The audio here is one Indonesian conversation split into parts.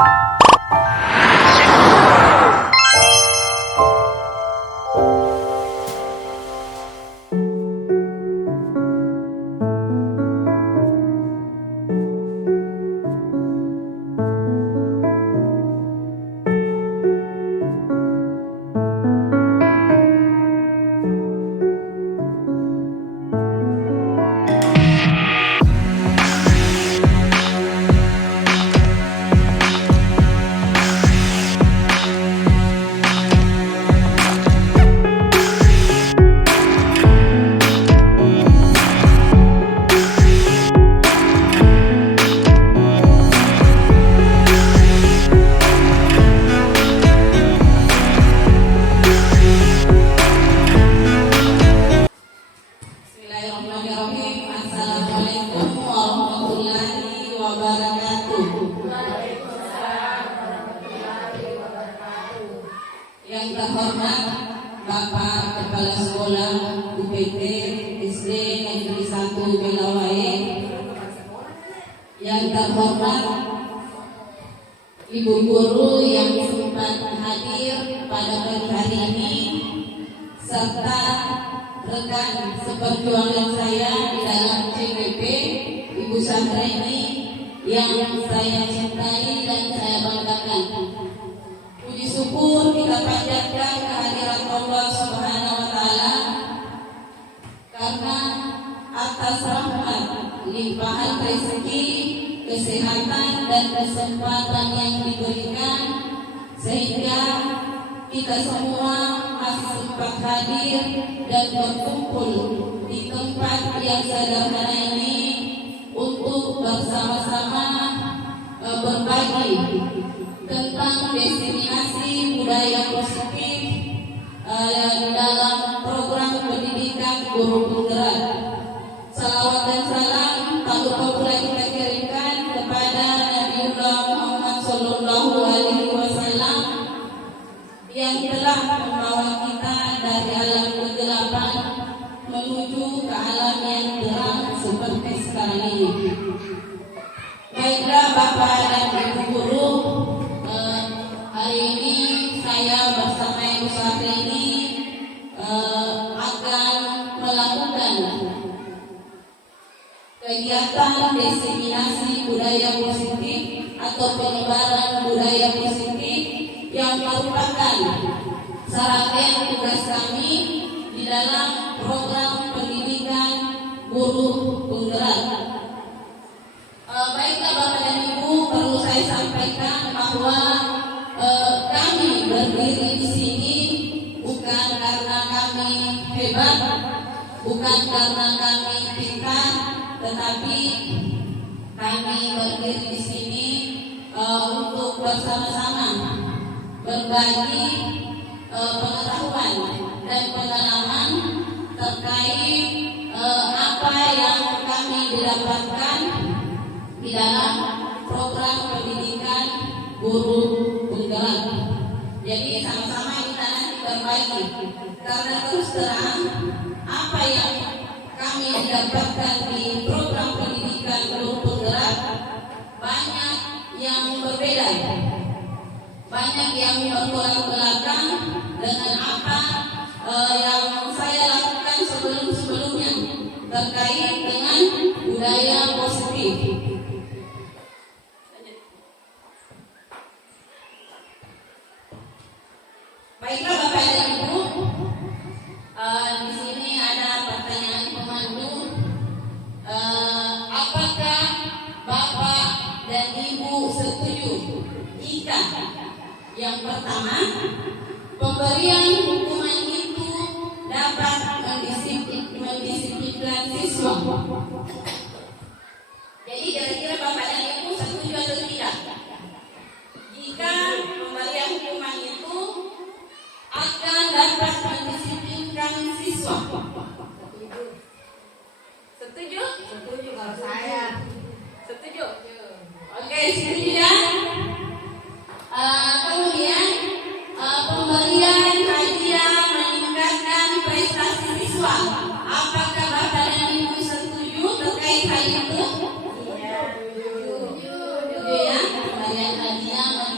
Yang terhormat Bapak Kepala Sekolah UPT SD Negeri 1 Belawae, yang terhormat Ibu Guru yang sempat hadir pada pagi hari ini, serta rekan seperjuangan saya di dalam CPP, Ibu Sandraini yang saya cintai dan saya banggakan. Puji syukur kita panjatkan kehadiran Allah Subhanahu wa Ta'ala karena atas rahmat, limpahan rezeki, kesehatan dan kesempatan yang diberikan, sehingga kita semua masih sempat hadir dan berkumpul di tempat yang sederhana ini untuk bersama-sama berbagi tentang diseminasi budaya positif dalam program pendidikan guru penggerak. Salawat dan salam tak lupa pula kita kirimkan kepada Nabiullah Muhammad Sallallahu Alaihi Wasallam yang telah membawa kita dari alam kegelapan menuju ke alam yang terang seperti sekarang ini. Baiklah Bapak dan Ibu Guru, hari ini saya bersama Ibu Sandraini akan melakukan kegiatan diseminasi budaya positif atau penyebaran budaya positif yang merupakan serangkaian tugas kami di dalam program pendidikan guru penggerak. Baiklah Bapak dan Ibu, perlu saya sampaikan bahwa kami berdiri di sini bukan karena kami hebat, bukan karena kami pintar, tetapi kami berdiri di sini untuk bersama-sama berbagi pengetahuan dan pengalaman terkait apa yang kami dapatkan di dalam program pendidikan guru penggerak. Jadi sama-sama kita nanti berbagi, karena terus terang apa yang kami dapatkan di program pendidikan guru penggerak banyak yang berbeda, banyak yang bertolak belakang dengan apa yang saya lakukan sebelum-sebelumnya terkait dengan budaya positif. Baiklah Bapak dan Ibu, di sini ada pertanyaan pemandu. Apakah Bapak dan Ibu setuju jika yang pertama, pemberian hukuman itu dapat mendisiplinkan siswa? Jadi kira-kira Bapak dan Ibu setuju atau tidak jika pemberian hukuman itu akan dapat mendisiplinkan siswa? Setuju? Setuju kalau saya. Setuju? Oke, setuju ya. Kemudian pemberian hadiah meningkatkan prestasi siswa. Apakah Bapak dan Ibu setuju terkait hal itu? Iya, setuju ya. Pemberian hadiah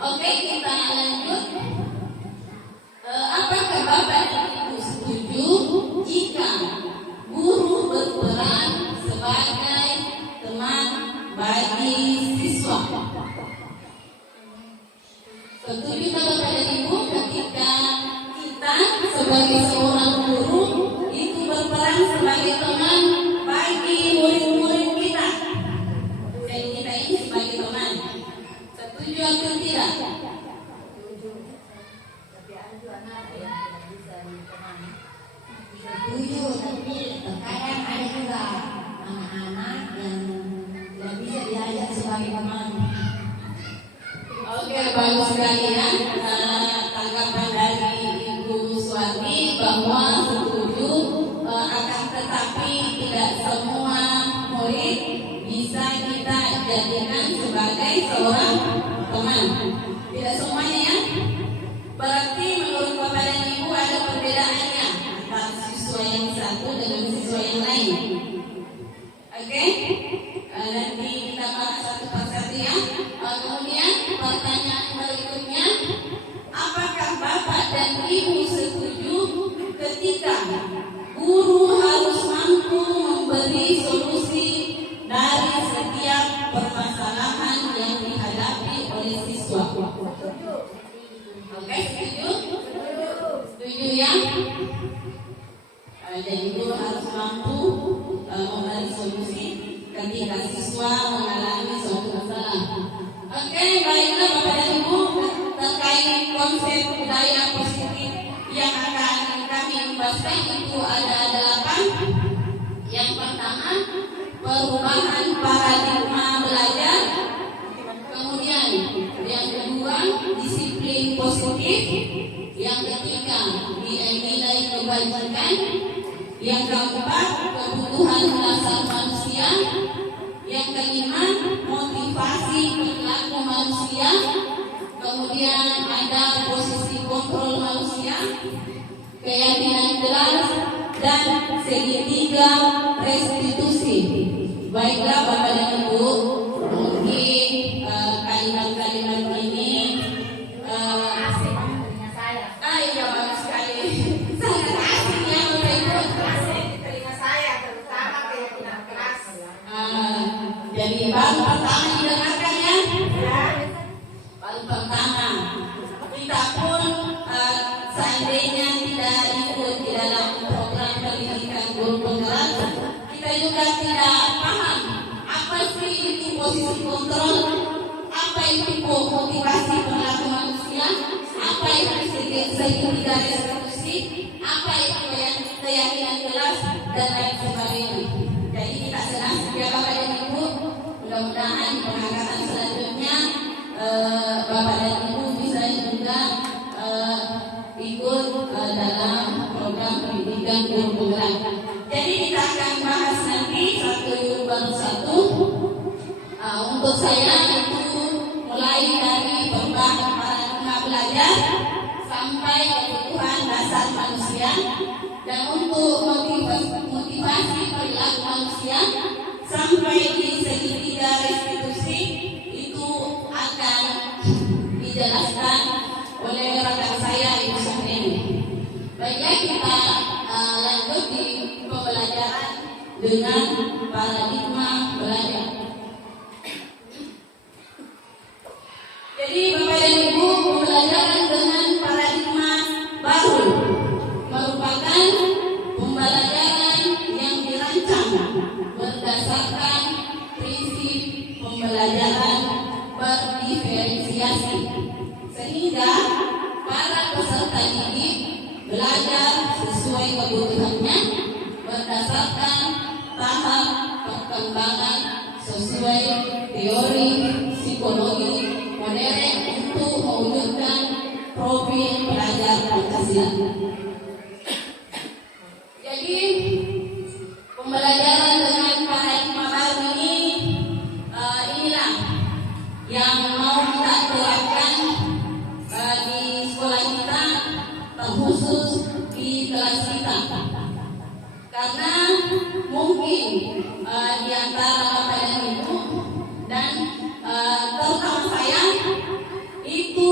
Oke, kita lanjut. Apakah Bapak dan Ibu setuju jika guru berperan sebagai teman bagi siswa? Setuju Bapak dan Ibu ketika kita sebagai seorang guru itu berperan sebagai teman bagi murid-murid kita, dan kita ini sebagai teman. Setuju atau tidak? Setuju, tapi terkadang ada juga anak-anak yang tidak bisa diajak sebagai teman. Oke, bagus sekali ya. Tanggapan dari Ibu Suwardi bahwa setuju, akan tetapi tidak semua murid bisa kita jadikan sebagai seorang teman. Tidak semuanya ya. Berarti menurut Bapak dan Ibu ada perbedaannya antara siswa yang satu dengan siswa yang lain. Oke? Nanti kita bahas satu persatu ya. Kemudian pertanyaan berikutnya, apakah Bapak dan Ibu setuju ketika guru harus mampu memberi solusi dari setiap permasalahan yang dihadapi oleh siswa? Oke, setuju? Setuju ya? Jadi guru harus mampu memberi solusi ketika siswa mengalami suatu masalah. Oke, baiklah Bapak dan Ibu, terkait konsep budaya positif yang akan kami bahaskan itu ada 8. Yang pertama, perubahan paradigma belajar. Kemudian yang kedua, disiplin positif. Yang ketiga, nilai-nilai kebajikan. Yang keempat, kebutuhan dasar manusia. Yang kelima, motivasi perilaku manusia. Kemudian ada posisi kontrol manusia, keyakinan jelas, dan segitiga restitusi. Baiklah Bapak dan Ibu, mungkin kalimat-kalimat ini Asik telinga saya. iya bagus sekali. Sangat asik ya Bapak Ibu. Asik di telinga saya, terutama keyakinan keras. Jadi baru pertama didengarkan ya. Baru pertama. Kita pun seandainya tidak ikut di dalam program pendidikan guru penggerak, kita juga tidak paham apa sih itu posisi kontrol, apa itu motivasi perilaku manusia, apa itu segitiga restitusi, apa itu keyakinan jelas, dan lain sebagainya. Jadi kita senang ya Bapak dan Ibu, mudah-mudahan di pengangkatan selanjutnya Bapak dan Ibu bisa juga ikut dalam program pendidikan guru penggerak. Jadi kita akan bahas nanti satu baru satu. Untuk saya itu mulai dari perubahan paradigma belajar sampai kebutuhan dasar manusia, dan untuk motivasi perilaku manusia sampai di segitiga restitusi itu akan dijelaskan oleh rekan saya Ibu Syahrini. Baiklah, kita lanjut di pembelajaran dengan paradigma belajar. Jadi Bapak dan Ibu, pembelajaran dengan paradigma baru merupakan pembelajaran yang dirancang berdasarkan prinsip pembelajaran berdiferensiasi, sehingga para peserta didik belajar sesuai kebutuhannya berdasarkan tahap perkembangan sesuai teori psikologi modern untuk mewujudkan profil pelajar Pancasila. Jadi pembelajaran dengan paradigma baru ini inilah yang mau kita terapkan di sekolah kita, terkhusus di kelas kita. Karena mungkin di antara Bapak dan Ibu dan terutama saya itu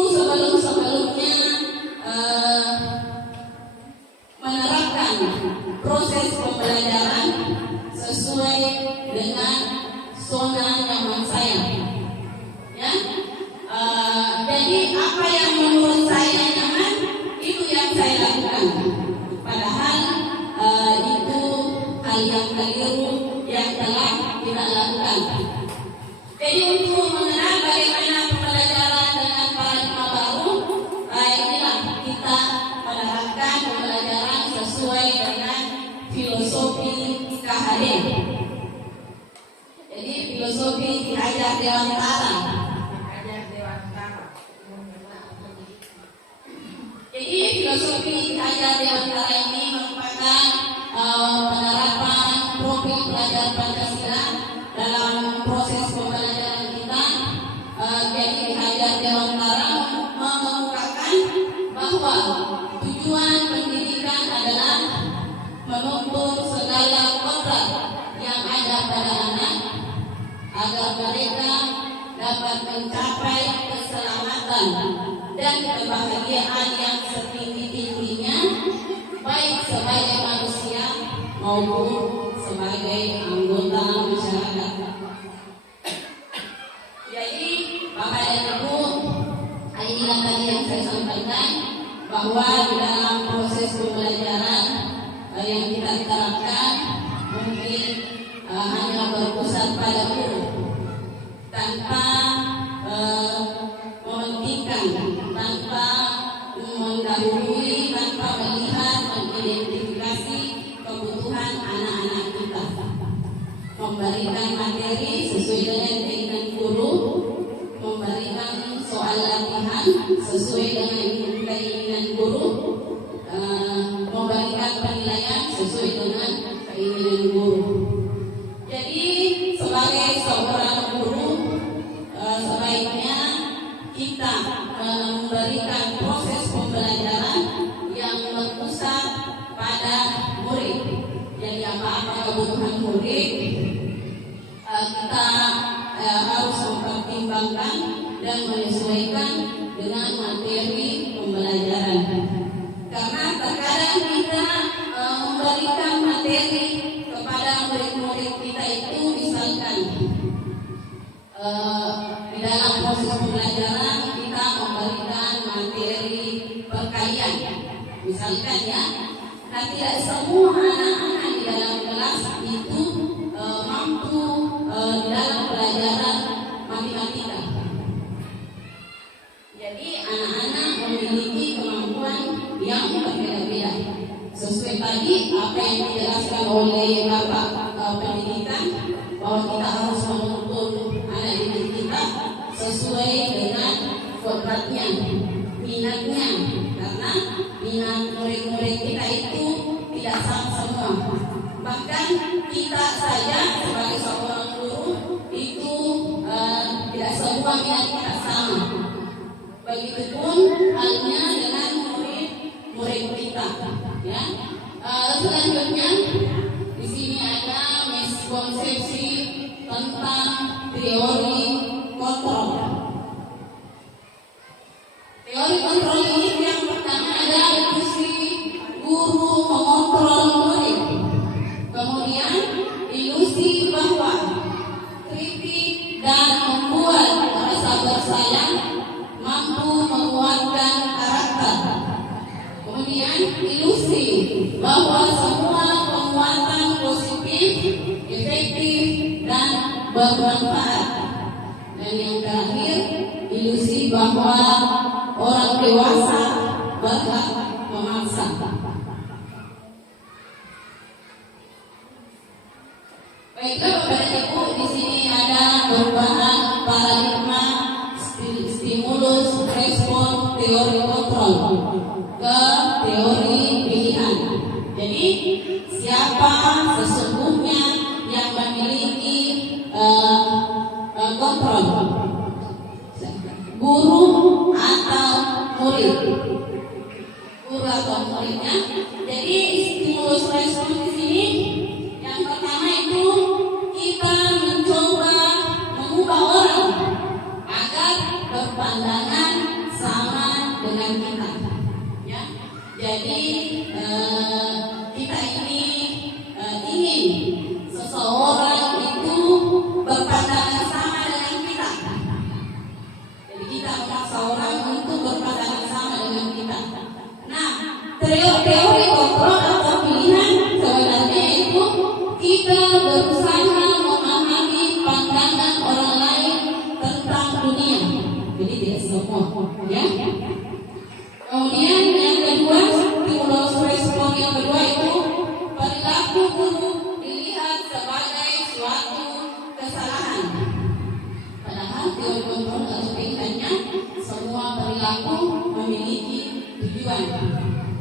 filosofi ajar Dewantara ini merupakan penerapan profil pelajar Pancasila dalam proses pembelajaran kita. Jadi ajar Dewantara mengemukakan bahwa tujuan pendidikan adalah menuntut segala kodrat yang ada pada anak agar mereka dapat mencapai keselamatan dan kebahagiaan yang setinggi-tingginya, baik sebagai manusia maupun sebagai anggota masyarakat. Jadi Bapak dan Ibu, inilah tadi yang saya sampaikan, bahwa di dalam proses pembelajaran yang kita terapkan mungkin hanya berpusat pada guru tanpa mementingkan, tanpa mendahului, tanpa melihat, mengidentifikasi kebutuhan anak-anak kita, memberikan materi sesuai dengan keinginan guru, memberikan soal latihan sesuai dengan keinginan guru, memberikan penilaian sesuai dengan keinginan guru. Jadi sebagai seorang guru, sebaiknya kita memberikan proses pembelajaran yang berpusat pada murid. Jadi apa-apa kebutuhan murid kita harus mempertimbangkan dan menyesuaikan dengan materi pembelajaran. Karena terkadang kita memberikan materi kepada murid-murid kita itu, misalkan di dalam proses pembelajaran kita memberikan materi perkalian, misalkan ya. Nah, tidak semua anak-anak di dalam kelas itu mampu di dalam pelajaran matematika. Jadi anak-anak memiliki kemampuan yang berbeda-beda. Sesuai tadi apa yang dijelaskan oleh Bapak Pendidikan, bahwa kita harus menuntut anak didik kita sesuai dengan kodratnya, minatnya, karena minat murid-murid kita itu tidak sama semua. Bahkan kita saja sebagai seorang guru itu tidak semua minat kita sama. Begitupun halnya dengan murid kita. Ya. Selanjutnya di sini ada miskonsepsi tentang teori kontrol. Teori kontrol ini yang pertama ada ilusi guru mengontrol murid. Kemudian ilusi bahwa kritik dan membuat rasa bersayang mampu menguatkan karakter. Kemudian ilusi bahwa semua penguatan positif, efektif, dan bermanfaat. Dan yang terakhir, ilusi bahwa orang dewasa berhak memaksa. Baiklah Bapak dan Ibu, di sini ada perubahan paradigma stimulus respon teori kontrol ke teori pilihan. Jadi siapa sesungguhnya yang memiliki kontrol? Guru atau murid? Guru atau muridnya? Jadi stimulus respon di sini yang pertama itu kita mencoba mengubah orang agar berpandangan sama dengan kita. Ya, jadi kita ini ingin seseorang itu berpandangan sama dengan kita. Jadi kita memaksa orang untuk berpandangan sama dengan kita. Nah, teori kontrol atau pilihan sebenarnya itu kita berusaha memahami pandangan orang lain tentang dunia. Jadi tidak semua, ya. Kemudian yang kedua, stimulus respon yang kedua itu perilaku guru dilihat sebagai suatu kesalahan. Padahal teori kontrol atau pilihannya semua perilaku memiliki tujuan.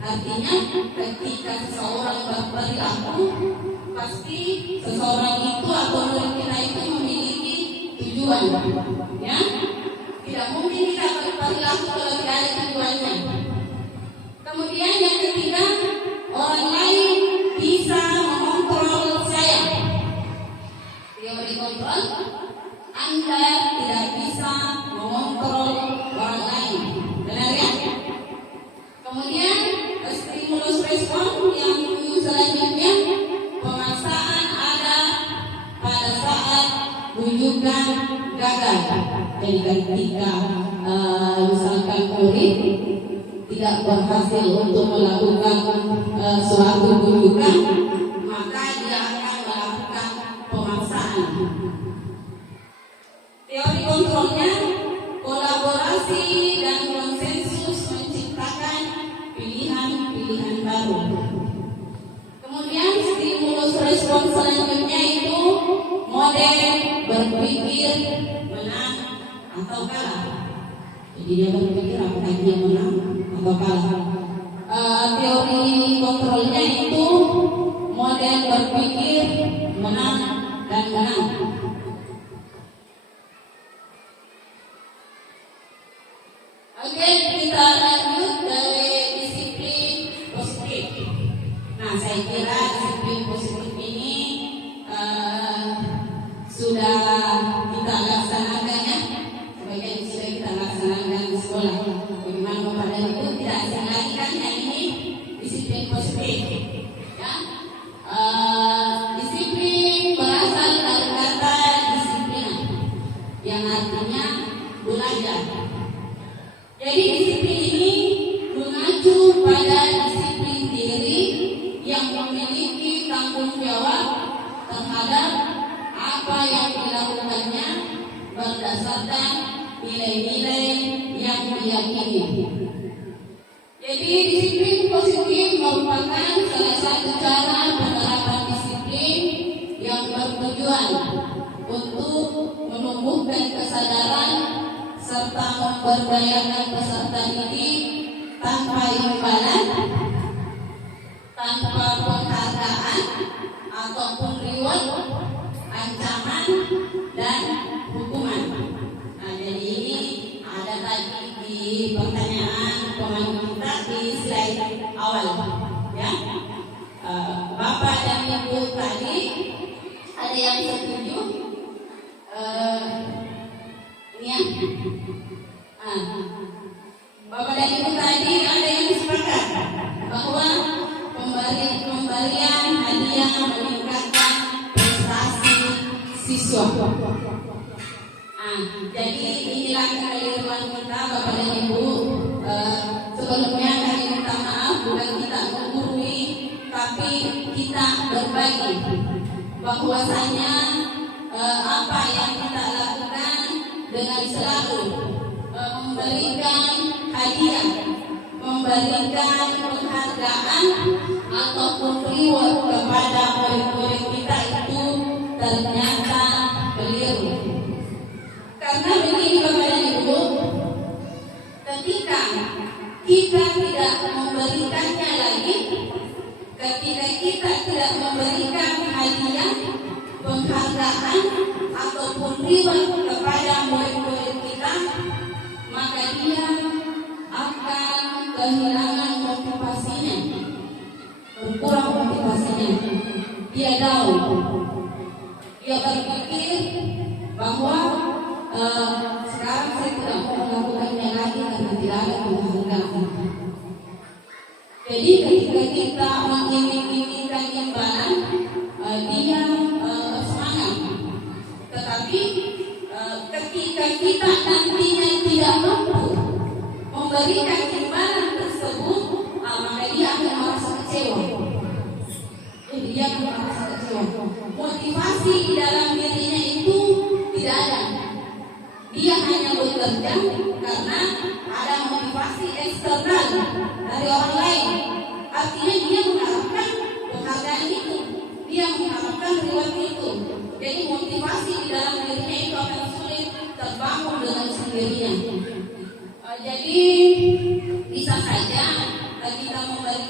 Artinya ketika seseorang berperilaku, pasti seseorang itu atau murid kita itu memiliki tujuan, ya. Tidak mungkin kita berperilaku kalau tidak ada tujuannya. Kemudian yang ketiga, orang lain bisa mengontrol saya. Teori kontrol, Anda tidak bisa mengontrol orang lain. Benar ya? Kemudian stimulus respon yang selanjutnya, pemaksaan ada pada saat rujukan gagal. Jadi ketika misalkan murid tidak berhasil untuk melakukan suatu rujukan, maka dia akan melakukan pemaksaan. Teori kontrolnya, kolaborasi dan konsensus menciptakan pilihan-pilihan baru. Kemudian stimulus respon selanjutnya itu model berpikir menang atau kalah. Jadi dia berpikir apakah dia menang atau kalah. Teori kontrolnya itu model berpikir menang dan menang. Oke, kita lanjut dari disiplin positif. Nah, saya kira disiplin positif ini sudah kita laksanakan ya. Sebagian sudah kita laksanakan di sekolah. Bagaimana Bapak dan Ibu tidak asing lagi kan yang ini disiplin positif. Ya. Disiplin berasal dari kata disiplin yang artinya belajar. Jadi disiplin ini mengacu pada disiplin diri yang memiliki tanggung jawab terhadap apa yang dilakukannya berdasarkan nilai-nilai yang diyakini. Jadi disiplin positif merupakan salah satu cara penerapan disiplin yang bertujuan untuk menumbuhkan kesadaran serta memberdayakan peserta didik tanpa imbalan, tanpa penghargaan ataupun reward, ancaman dan hukuman. Nah, jadi ini ada tadi di pertanyaan pemain kita di slide awal, ya. Bapak dan Ibu tadi ada yang setuju? Ini ya. Bapak dan Ibu tadi ada yang sepakat bahwa pemberian hadiah meningkatkan prestasi siswa. Jadi inilah kekeliruan kita Bapak dan Ibu. Sebelumnya kami minta maaf, bukan kita menggurui, tapi kita berbagi bahwasanya apa yang kita lakukan dengan selalu memberikan hadiah, memberikan penghargaan ataupun reward kepada murid-murid kita itu ternyata keliru. Karena begini Bapak dan Ibu, ketika kita tidak memberikannya lagi, ketika kita tidak memberikan hadiah, penghargaan ataupun reward kepada murid-murid kita, maka dia akan kehilangan motivasinya, berkurang motivasinya. Dia down, dia berpikir bahwa sekarang saya tidak mau melakukannya lagi karena tidak ada penghargaan. Jadi ketika kita menginginkan imbalan, dia semangat. Tetapi ketika kita nantinya tidak mampu memberikan imbalan tersebut, maka dia akan merasa kecewa. Jadi dia akan merasa kecewa. Motivasi di dalam dirinya itu tidak ada. Dia hanya bekerja karena ada motivasi eksternal dari orang lain. Artinya dia mengharapkan penghargaan itu, dia mengharapkan reward itu. Jadi motivasi di dalam dirinya itu akan sulit terbangun dengan sendirinya. Jadi bisa saja kita memberi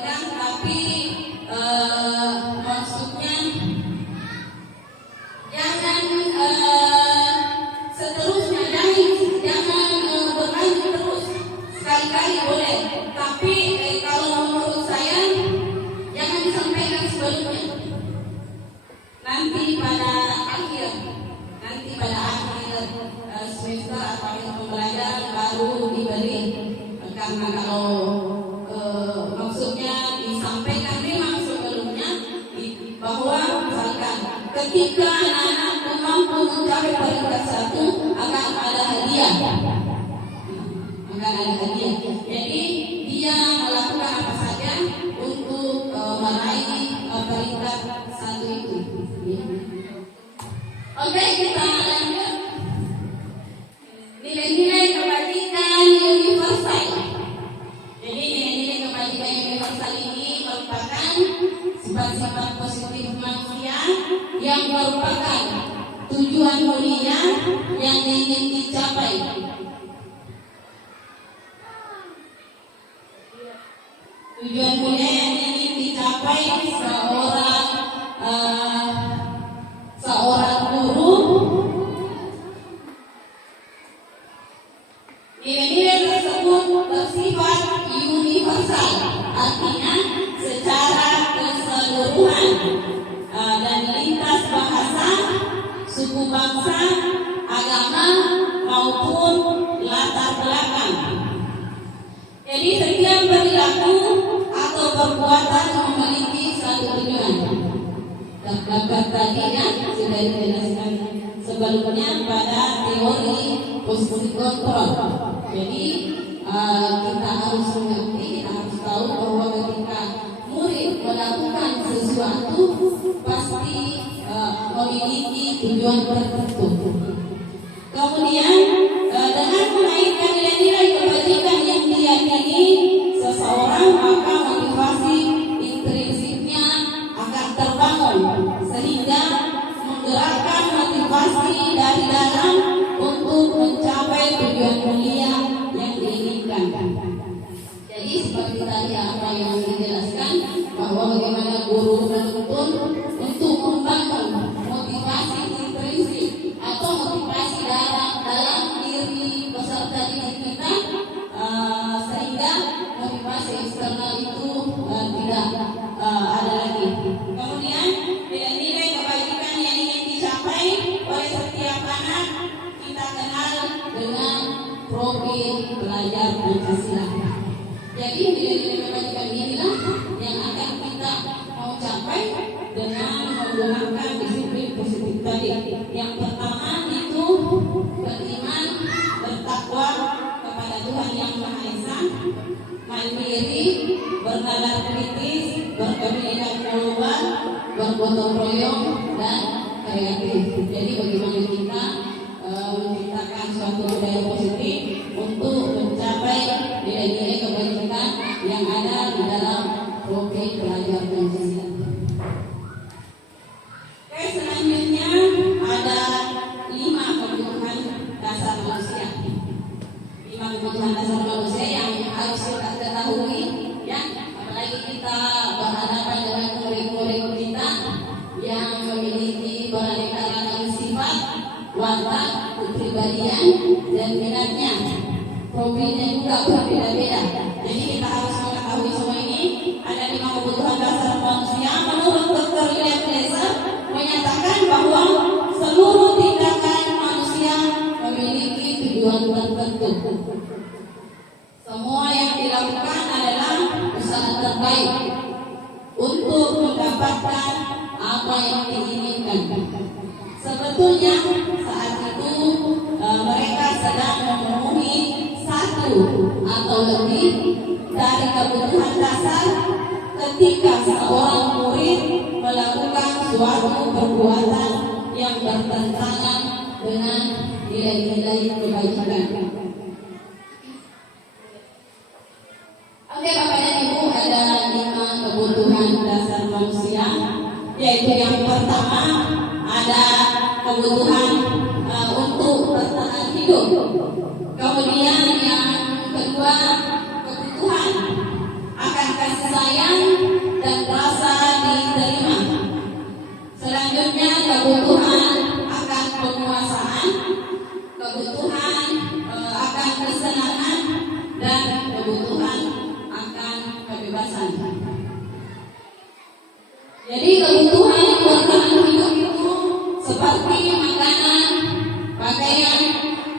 semester atau pembelajaran baru diberi, karena kalau maksudnya disampaikan memang sebelumnya bahwa misalkan ketika anak-anak mampu mencapai peringkat 1 akan ada hadiah. Jadi dia melakukan apa saja untuk meraih peringkat 1 itu. Oke, kita lanjut. Nilai-nilai kebajikan universal. Jadi nilai-nilai kebajikan universal ini merupakan sifat-sifat positif manusia yang merupakan tujuan mulia yang ingin dicapai. Tujuan mulia yang ingin dicapai seorang guru. Nilai-nilai tersebut bersifat universal, artinya secara keseluruhan dan lintas bahasa, suku bangsa, agama maupun latar belakang. Jadi setiap perilaku atau perbuatan memiliki satu tujuan. Terdapat tadi kan sudah dijelaskan sebelumnya pada teori posisi kontrol. Jadi kita harus mengerti, kita harus tahu bahwa ketika murid melakukan sesuatu pasti memiliki tujuan tertentu. Kemudian dengan menaikkan nilai-nilai kebajikan yang diyakini seseorang, maka motivasi intrinsiknya akan terbangun sehingga menggerakkan motivasi dari dalam untuk mencapai tujuan mulia yang diinginkan. Jadi seperti tadi apa yang dijelaskan bahwa bagaimana guru menuntun untuk membangun motivasi intrinsik atau motivasi dalam diri peserta didik kita, sehingga motivasi eksternal itu tidak ada lagi. Kemudian nilai-nilai kebajikan yang ingin dicapai oleh setiap anak kita kenal dengan profil pelajar Pancasila. Jadi nilai-nilai kebajikan inilah yang akan kita mau capai dengan menggunakan disiplin positif tadi. Yang pertama itu beriman, bertakwa kepada Tuhan Yang Maha Esa, mandiri, bernalar kritis, berkepentingan global, bergotong royong, dan kreatif. Jadi bagaimana kita menciptakan suatu budaya positif untuk mencapai nilai-nilai kebajikan yang ada di dalam profil pelajar Pancasila. Oke, selanjutnya ada 5 kebutuhan dasar manusia. 5 kebutuhan dasar manusia yang harus kita ketahui, ya, apalagi kita berhadapan dengan murid-murid kita yang memiliki beraneka ragam sifat, watak, kepribadian, dan minatnya. Profilnya juga berbeda-beda. Jadi kita harus mengetahui semua ini. Ada 5 kebutuhan dasar manusia. Menurut Dr. William Glasser menyatakan bahwa seluruh tindakan manusia memiliki tujuan tertentu. Semua yang dilakukan adalah usaha terbaik untuk mendapatkan apa yang diinginkan. Sebetulnya saat itu mereka sedang memenuhi 1 atau lebih dari kebutuhan dasar ketika seorang murid melakukan suatu perbuatan yang bertentangan dengan nilai-nilai kebajikan. Oke, Bapak dan Ibu, ada 5 kebutuhan dasar manusia, yaitu yang pertama ada kebutuhan untuk bertahan hidup. Kemudian yang kedua, kebutuhan akan kasih sayang dan rasa diterima. Selanjutnya kebutuhan akan penguasaan, kebutuhan akan kesenangan, dan kebutuhan akan kebebasan. Jadi kebutuhan bertahan hidup itu seperti makanan, pakaian,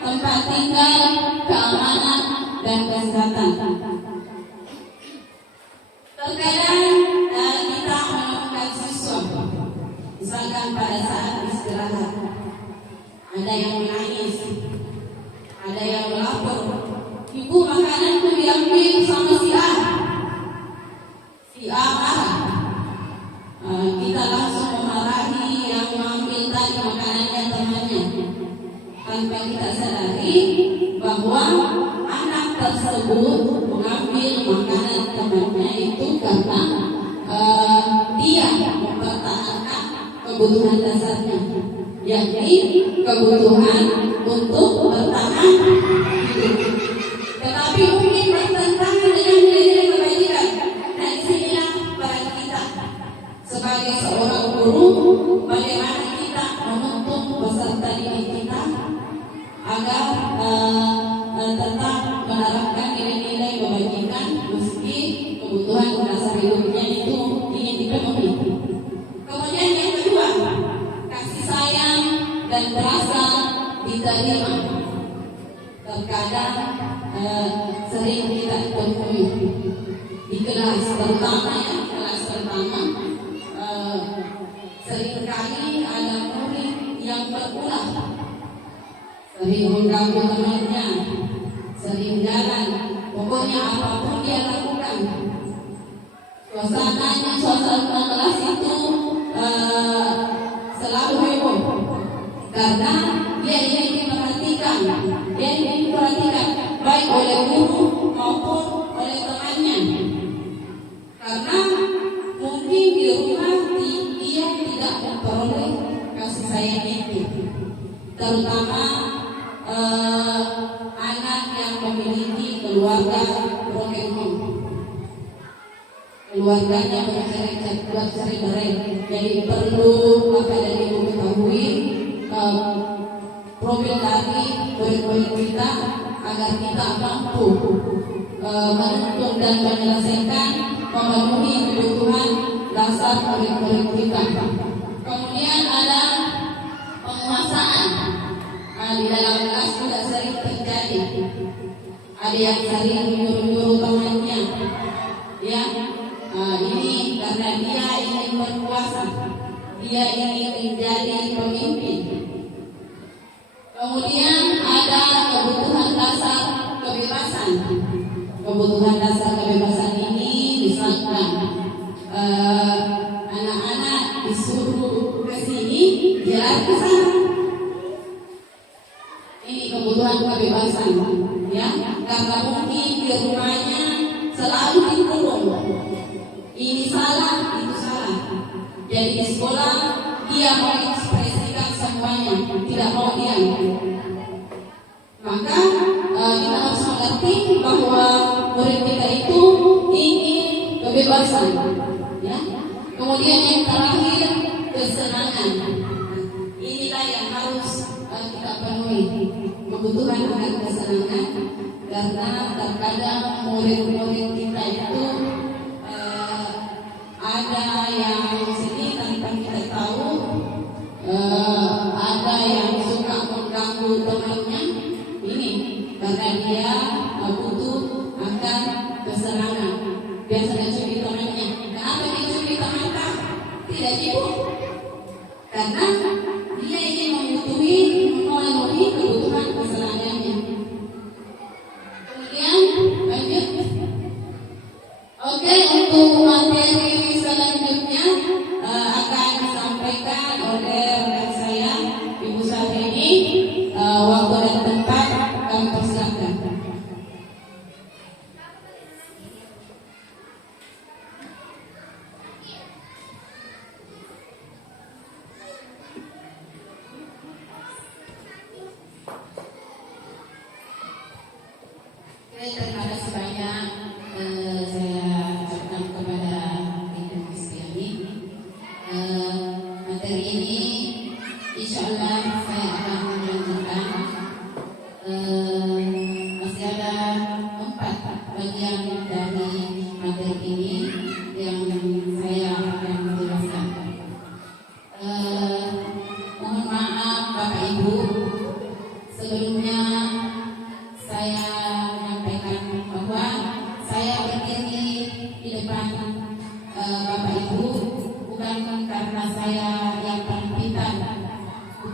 tempat tinggal, keamanan, dan kesehatan. Terkadang kita menemukan siswa, misalkan pada saat istirahat, ada yang menangis, ada yang melapor, ibu makananku diambil sama si A. Si A marah. Kita langsung memarahi yang mengambil tadi makanannya temannya, tanpa kita sadari bahwa anak tersebut mengambil makanan temannya itu karena dia mempertahankan kebutuhan dasarnya, yakni kebutuhan untuk bertahan hidup. Tetapi mungkin bertentangan dengan nilai-nilai kebajikan. Nah, disinilah peran kita sebagai seorang guru, bagaimana kita menuntun peserta didik kita agar tetap menerapkan nilai-nilai kebajikan meski kebutuhan dasar hidupnya itu ingin dipenuhi. Kemudian yang kedua, kasih sayang dan rasa diterima. Terkadang sering kita temui di kelas pertama, seringkali ada murid yang berulah, sering mengganggu temannya, sering jalan, pokoknya apapun dia lakukan. Suasana kelas itu selalu heboh karena dia ingin diperhatikan, baik oleh guru maupun oleh temannya. Karena mungkin di rumah dia tidak memperoleh kasih sayang itu, terutama anak yang memiliki keluarga broken home, keluarganya bercerai-berai. Jadi perlu Bapak dan Ibu ketahui profil dari murid-murid kita agar kita mampu menuntun dan menyelesaikan memenuhi kebutuhan dasar murid-murid kita. Kemudian ada penguasaan. Di dalam kelas juga sering terjadi. Ada yang sering menyuruh-nyuruh temannya, ya. Ini karena dia ingin berkuasa, dia ingin menjadi pemimpin. Kemudian ada kebutuhan dasar kebebasan. Kebutuhan dasar kebebasan ini misalkan anak-anak disuruh ke sini, jalan ke sana. Ini kebutuhan kebebasan, ya. Karena mungkin di rumahnya selalu dikurung. Ini salah, itu salah. Jadi di sekolah dia mau ekspresikan semuanya, tidak mau diam. Maka kita harus mengerti bahwa murid kita itu ingin kebebasan, ya. Kemudian yang terakhir, kesenangan. Inilah yang harus kita penuhi, kebutuhan akan kesenangan. Karena terkadang murid-murid kita itu ada yang sini tanpa kita tahu, ada yang suka mengganggu temannya. Ini karena dia butuh akan kesenangan. Biasanya curi temannya. Kenapa dia curi temannya? Tidak ibu. Karena dia ingin memenuhi kebutuhan kesenangannya. Kemudian lanjut. Oke, untuk materi selanjutnya akan disampaikan oleh rekan saya, Ibu Syahrini. Waktu dan tempat kami persilakan. Terima kasih banyak. Saya ucapkan kepada Ibu Kristiani. Materi ini insya Allah saya akan melanjutkan. Masih ada 4 bagian dari materi ini yang saya akan menjelaskan. Mohon maaf Bapak Ibu, sebelumnya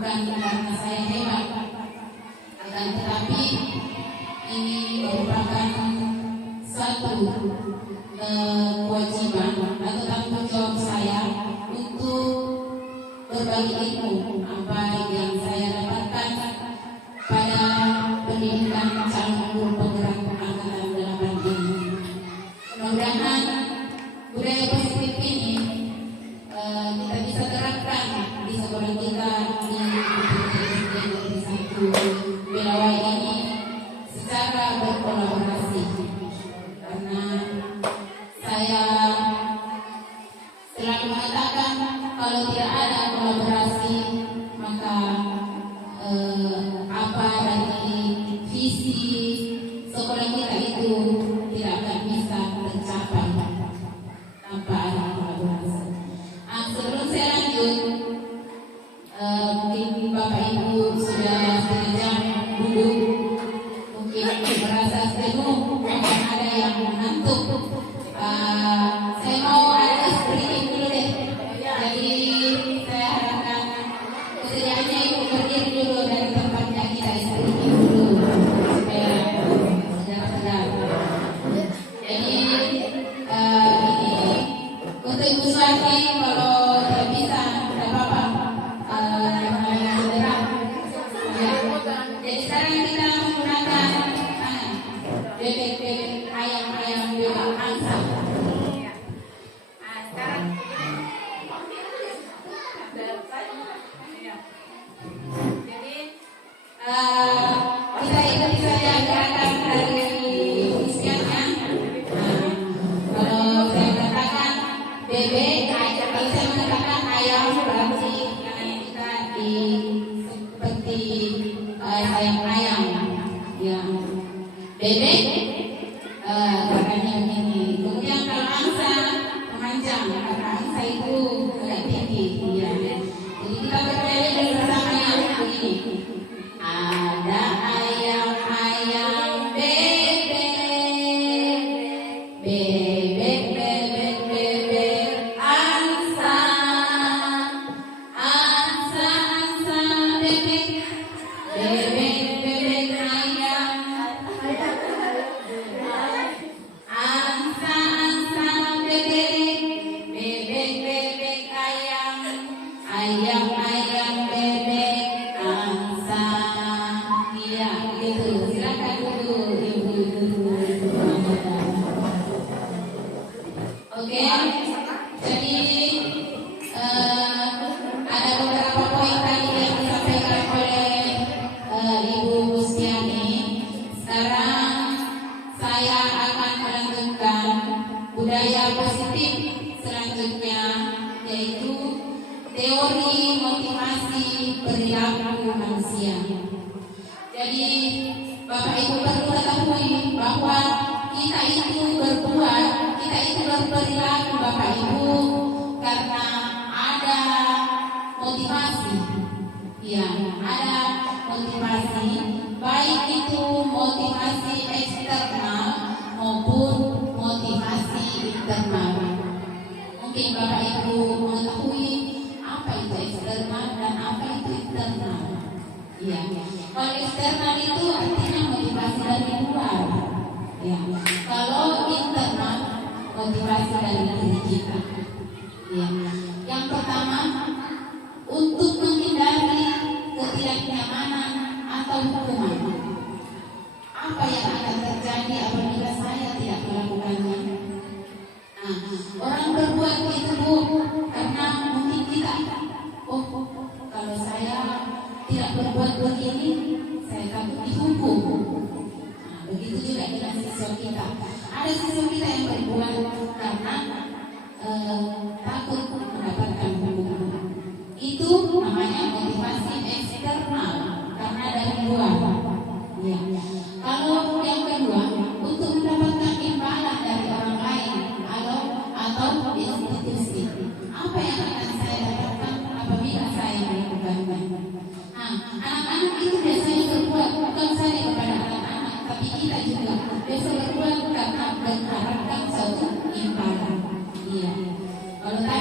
bukan karena saya hebat, akan tetapi ini merupakan suatu kewajiban atau tanggung jawab saya untuk berbagi ilmu apa yang saya dapatkan pada pendidikan calon guru penggerak angkatan 8 ini. Mudah-mudahan budaya positif ini kita bisa terapkan di sekolah kita di Negeri 1 Belawai ini secara berkolaborasi, karena saya selalu mengatakan kalau tidak ada kolaborasi maka apa dari visi sekolah kita itu tidak akan bisa tercapai tanpa ada kolaborasi. Sebelum saya lanjut, mungkin Bapak Ibu sudah sengaja duduk, mungkin merasa jenuh, mungkin ada yang mengantuk. Saya mau ada sedikit dulu deh. Jadi saya harapkan kesediaannya Ibu berdiri dulu dari tempatnya, kita istirahat dulu supaya segar-segar. Jadi ini untuk Ibu Suwati, kalau tidak bisa tidak apa-apa, karena cedera. Ya. Jadi sekarang kita menggunakan bebek ayam-ayam bebek angsa. Kita ikuti saja gerakan dari isiannya. Kalau saya katakan bebek, kalau saya mengatakan ayam, berarti kita di seperti ayam-ayam. Ya, bebek gerakannya begini. Kemudian kalau angsa memanjang, karena angsa itu agak tinggi. Ya. Jadi kita berkeliling bersama yang begini. Ada ayam-ayam bebek, bebek, bebek, bebek, angsa, angsa, angsa, bebek, bebek, bebek, ayam, angsa, angsa, bebek, bebek, bebek, ayam, ayam, ayam, bebek, angsa. Iya, gitu. Silakan dulu, ibu-ibu. Oke, jadi ada beberapa poin tadi yang disampaikan oleh Ibu Mustiani. Sekarang saya akan melanjutkan budaya positif selanjutnya, yaitu teori motivasi perilaku manusia. Jadi Bapak Ibu perlu ketahui bahwa kita itu berbuat, kita itu berperilaku Bapak Ibu karena ada motivasi. Ya, ada motivasi, baik itu motivasi eksternal maupun motivasi internal. Mungkin Bapak Ibu mengetahui apa itu eksternal dan apa itu internal. Ya, kalau eksternal itu artinya motivasi dari luar. Ya, kalau internal motivasi dari diri kita. Ya, yang pertama untuk menghindari ketidaknyamanan atau hukuman. Apa yang akan terjadi apabila saya tidak melakukannya? Orang berbuat itu karena mungkin kita, kalau saya tidak berbuat begini, saya takut dihukum. Begitu juga dengan siswa kita. Ada siswa kita yang berbuat karena takut mendapatkan hukuman. Itu namanya motivasi eksternal, karena dari luar. Ya. Kalau yang kedua, untuk mendapatkan imbalan dari orang lain atau institusi, apa yang akan saya dapatkan apabila saya melakukannya? Anak-anak itu biasanya berbuat bukan saja kepada anak-anak, tapi kita juga biasa berbuat karena mengharapkan suatu imbalan. Iya. Kalau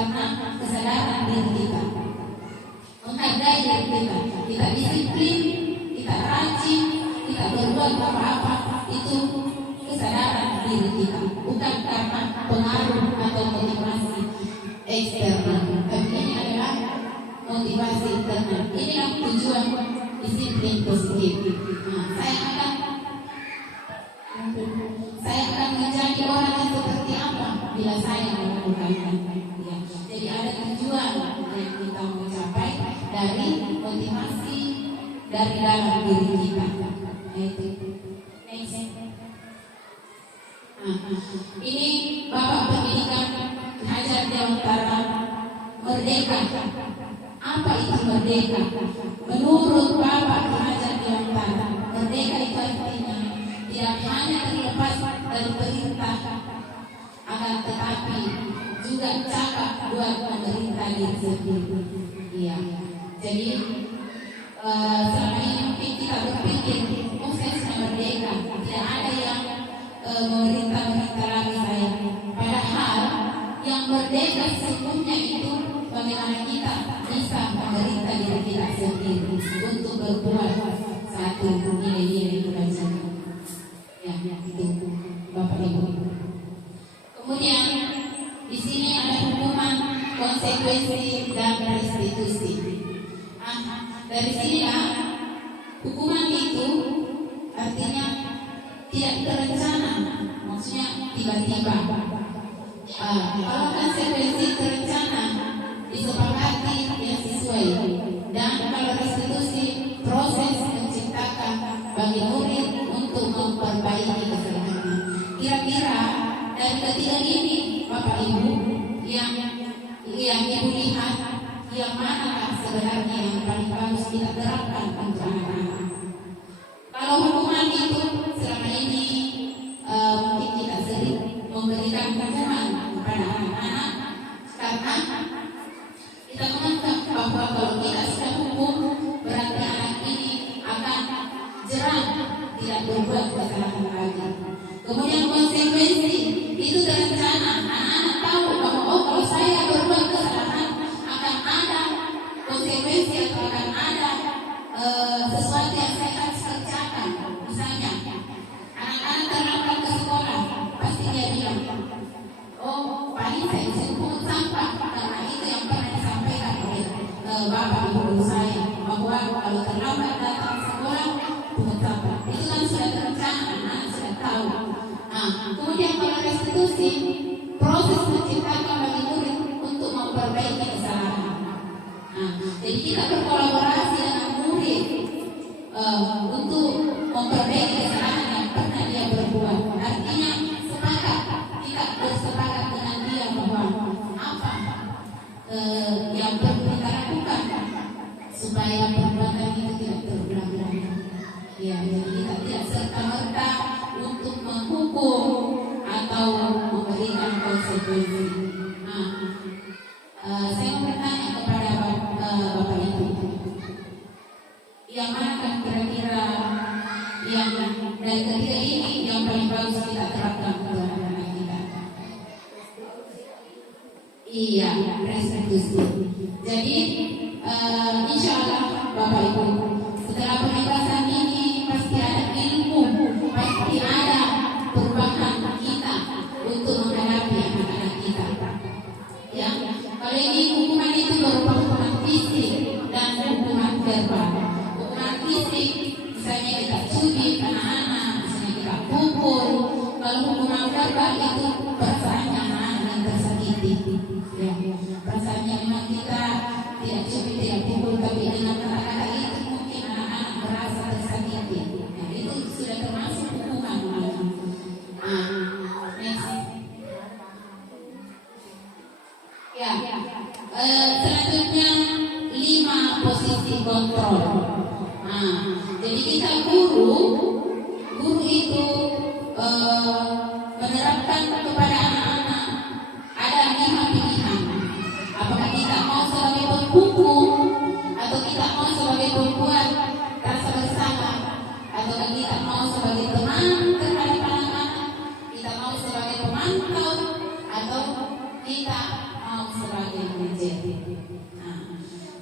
karena kesadaran diri kita, menghargai diri kita, kita disiplin, kita rajin, kita berbuat apa-apa itu kesadaran diri kita, bukan karena pengaruh atau motivasi eksternal. Tapi ini adalah motivasi internal. Inilah tujuan disiplin positif. Saya akan menjadi orang yang seperti apa bila saya melakukannya. Ya. Jadi ada tujuan yang kita mau capai dari motivasi dari dalam diri kita. Itu. Next. Ini Bapak Pendidikan Hajar Dewantara Merdeka. Apa itu merdeka? Menurut Bapak Hajar Dewantara, merdeka itu artinya tidak hanya terlepas dari perintah, akan tetapi juga cakap buat pemerintah diri sendiri. Iya. Jadi selama ini mungkin kita berpikir, oh saya sudah merdeka, tidak ada yang memerintah lagi saya. Padahal yang merdeka sesungguhnya itu bagaimana kita bisa memerintah diri kita sendiri untuk berbuat satu nilai-nilai kebajikan. Ya, itu Bapak Ibu. Kemudian di sini ada hukuman, konsekuensi dan restitusi. Dari sinilah hukuman itu artinya tidak terencana, maksudnya tiba-tiba. Kalau konsekuensi terencana disepakati yang sesuai, dan kalau restitusi proses menciptakan bagi murid untuk memperbaiki kesalahan. Kira-kira dari ketiga ini Bapak Ibu yang Ibu lihat yang mana sebenarnya yang paling bagus kita terapkan untuk anak-anak. Kalau hukuman itu selama ini mungkin kita sering memberikan hukuman kepada anak-anak karena kita menganggap bahwa kalau kita sudah hukum berarti anak ini akan jerah, tidak berbuat kesalahan lagi. Kemudian konsekuensi itu terencana, anak-anak tahu bahwa oh kalau saya berbuat kesalahan akan ada konsekuensi atau akan ada sesuatu yang saya harus kerjakan. Misalnya anak-anak terlambat ke sekolah, pasti dia bilang, oh paling saya bisa pungut sampah, karena itu yang pernah disampaikan oleh bapak ibu saya bahwa kalau terlambat datang ke sekolah pungut sampah. Itu kan sudah terencana, anak sudah tahu. Kemudian kalau restitusi, proses menciptakan bagi murid untuk memperbaiki kesalahan. Jadi kita berkolaborasi dengan murid untuk memperbaiki kesalahan yang pernah dia berbuat. Artinya sepakat, kita bersepakat dengan dia bahwa apa yang perlu kita lakukan supaya perbuatan itu tidak terulang lagi. Ya, jadi kita tidak serta-merta untuk menghukum atau memberikan konsekuensi. Saya mau bertanya kepada Bapak Ibu, yang mana kira-kira yang dari ketiga ini yang paling bagus kita terapkan untuk anak-anak kita? Iya, restitusi. Jadi insya Allah Bapak Ibu, setelah pembebasan ini pasti ada ilmu, pasti ada perubahan kita untuk menghadapi anak-anak kita. Ya, kalau ini hukuman itu berupa hukuman fisik dan hukuman verbal. Hukuman fisik, misalnya kita cubit anak-anak, misalnya kita pukul. Kalau hukuman verbal itu perasaannya anak-anak yang tersakiti. Ya, perasaannya memang kita tidak cubit, tidak pukul, tapi dengan kata-kata itu mungkin anak-anak merasa tersakiti. Nah, itu sudah termasuk hukuman. Ya, selanjutnya 5 posisi kontrol. Jadi kita guru itu menerapkan kepada anak-anak ada 5 pilihan. Apakah kita mau sebagai penghukum, atau kita mau sebagai pembuat rasa bersalah, atau kita mau sebagai teman terhadap anak-anak, kita mau sebagai pemantau, atau kita mau sebagai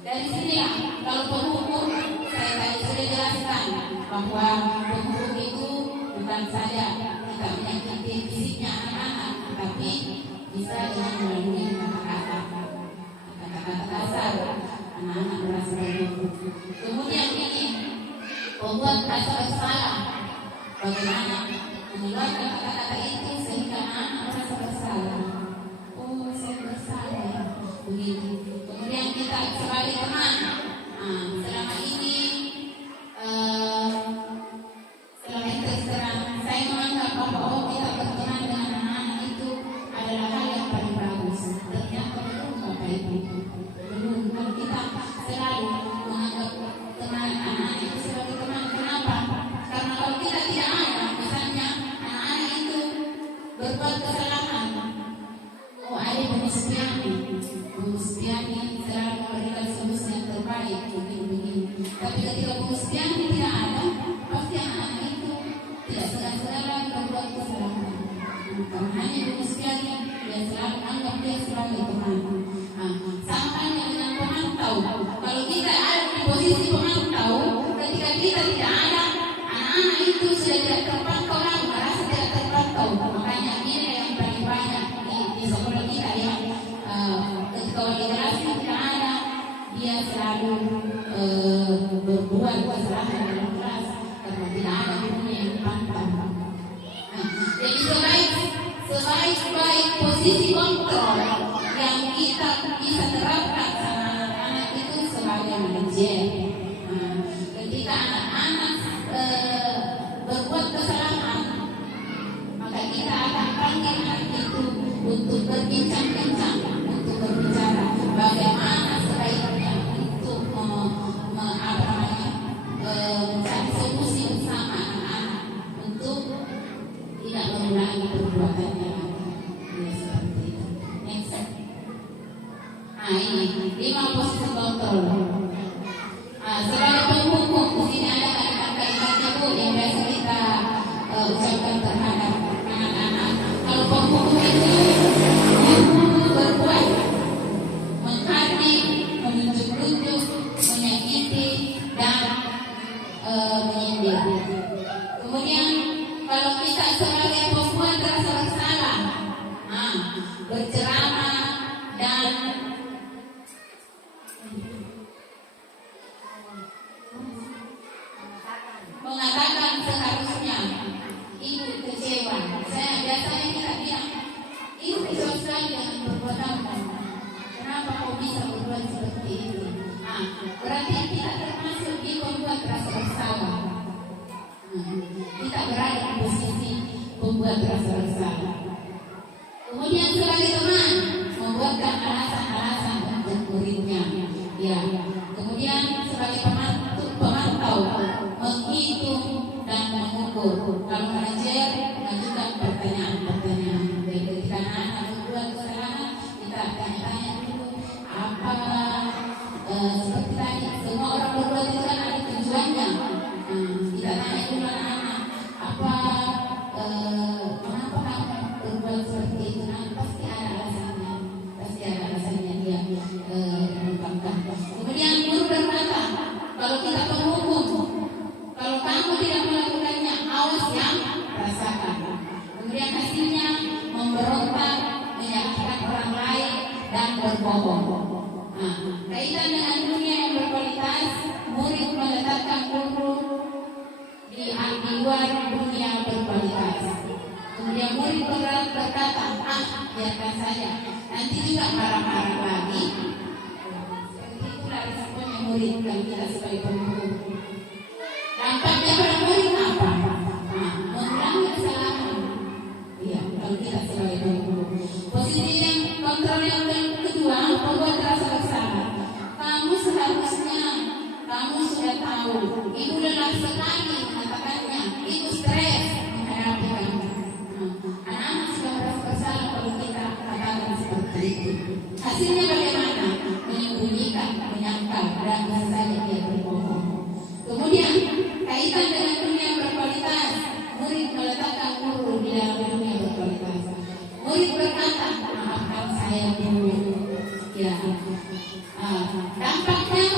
Dari sinilah kalau penghukum saya tadi sudah jelaskan bahwa penghukum itu bukan saja kita menyakiti fisiknya anak-anak, tapi bisa dengan melalui kata-kata kasar anak-anak merasa terganggu. Kemudian ini membuat rasa bersalah. Bagaimana mengeluarkan kata-kata itu sehingga anak merasa bersalah. Oh, saya bersalah. Begitu. Kemudian kita sebagai teman, selama ini terus terang saya menganggap bahwa kita berteman dengan anak-anak itu adalah hal yang paling bagus. Ternyata belum Bapak Ibu. Belum. Kalau kita selalu menganggap teman anak-anak itu sebagai teman. Kenapa? Karena kalau kita tidak ada, misalnya anak-anak itu berbuat kesalahan. Oh, ada Bu Supiani selalu memberikan solusi yang terbaik begini. Tapi ketika Bu Supiani tidak ada, pasti anak-anak itu tidak segan-segan berbuat kesalahan. Karena hanya Bu Supiani yang selalu anggap dia sebagai teman. Sama halnya dengan pemantau. Kalau kita ada di posisi pemantau, ketika kita tidak ada, anak-anak itu sudah tidak terpantau lagi, merasa tidak terpantau. Makanya ini yang paling banyak di sekolah kita ya. Ketika wali kelasnya tidak ada, dia selalu berbuat kesalahan dalam kelas karena tidak ada gurunya yang pantau. Jadi sebaik posisi kontrol yang kita bisa terapkan sama anak-anak itu sebagai manajer. Ketika anak-anak berbuat kesalahan, maka kita akan panggil anak itu untuk berbincang-bincang, untuk berbicara bagaimana sebaiknya untuk mencari solusi bersama anak-anak untuk tidak mengulangi perbuatannya lagi. Ya, seperti itu. Next. Ini 5 posisi kontrol. Sebagai penghukum, di sini ada kalimat-kalimat Bu yang biasa kita ucapkan terhadap anak-anak. Kalau penghukum itu berbuat menghadik, menunjuk-nunjuk, menyakiti dan menyindir. Kemudian kalau kita sebagai pembuat rasa bersalah, berceramah dan mengatakan seharusnya ibu kecewa. Saya biasanya kita bilang, ibu kecewa sekali dengan perbuatanmu. Kenapa kau bisa berbuat seperti itu? Berarti kita termasuk di pembuat rasa bersalah. Kita berada di posisi pembuat rasa bersalah. Kemudian sebagai teman membuatkan alasan-alasan untuk muridnya. Ya. Kemudian sebagai pemantau menghitung dan mengukur. Kalau manajer mengajukan pertanyaan-pertanyaan. Jadi ketika anak berbuat kesalahan, kita tanya-tanya dulu apa seperti tadi semua orang berbuat itu kan ada tujuannya. Kita tanya dulu anak-anak apa kenapa kamu berbuat seperti itu? Pasti ada alasannya. Pasti ada alasannya dia mengungkapkan. Kemudian guru berkata, kalau kita penghukum, kalau kamu tidak melakukannya, awas yang rasakan. Kemudian hasilnya memberontak, menyakitkan orang lain dan berbohong. Kaitan dengan dunia yang berkualitas, murid meletakkan guru di luar dunia berkualitas. Kemudian murid berkata, biarkan saja, nanti juga marah-marah lagi. Itulah responnya murid kalau kita sebagai penghukum. Dampaknya pada murid apa? Mengulangi kesalahan. Iya, kalau kita sebagai penghukum. Posisi yang kontrol yang kedua, membuat rasa bersalah. Kamu seharusnya, kamu sudah tahu, ibu lelah sekali mengatakannya, ibu stres menghadapi kamu. Anak-anak sudah merasa bersalah kalau kita katakan seperti itu. Hasilnya bagaimana? Menyembunyikan, menyangkal, dan bisa saja dia berbohong. Kemudian kaitan dengan dunia berkualitas, murid meletakkan guru di dalam dunia berkualitas. Murid berkata, maafkan saya dulu. Ya. Dampaknya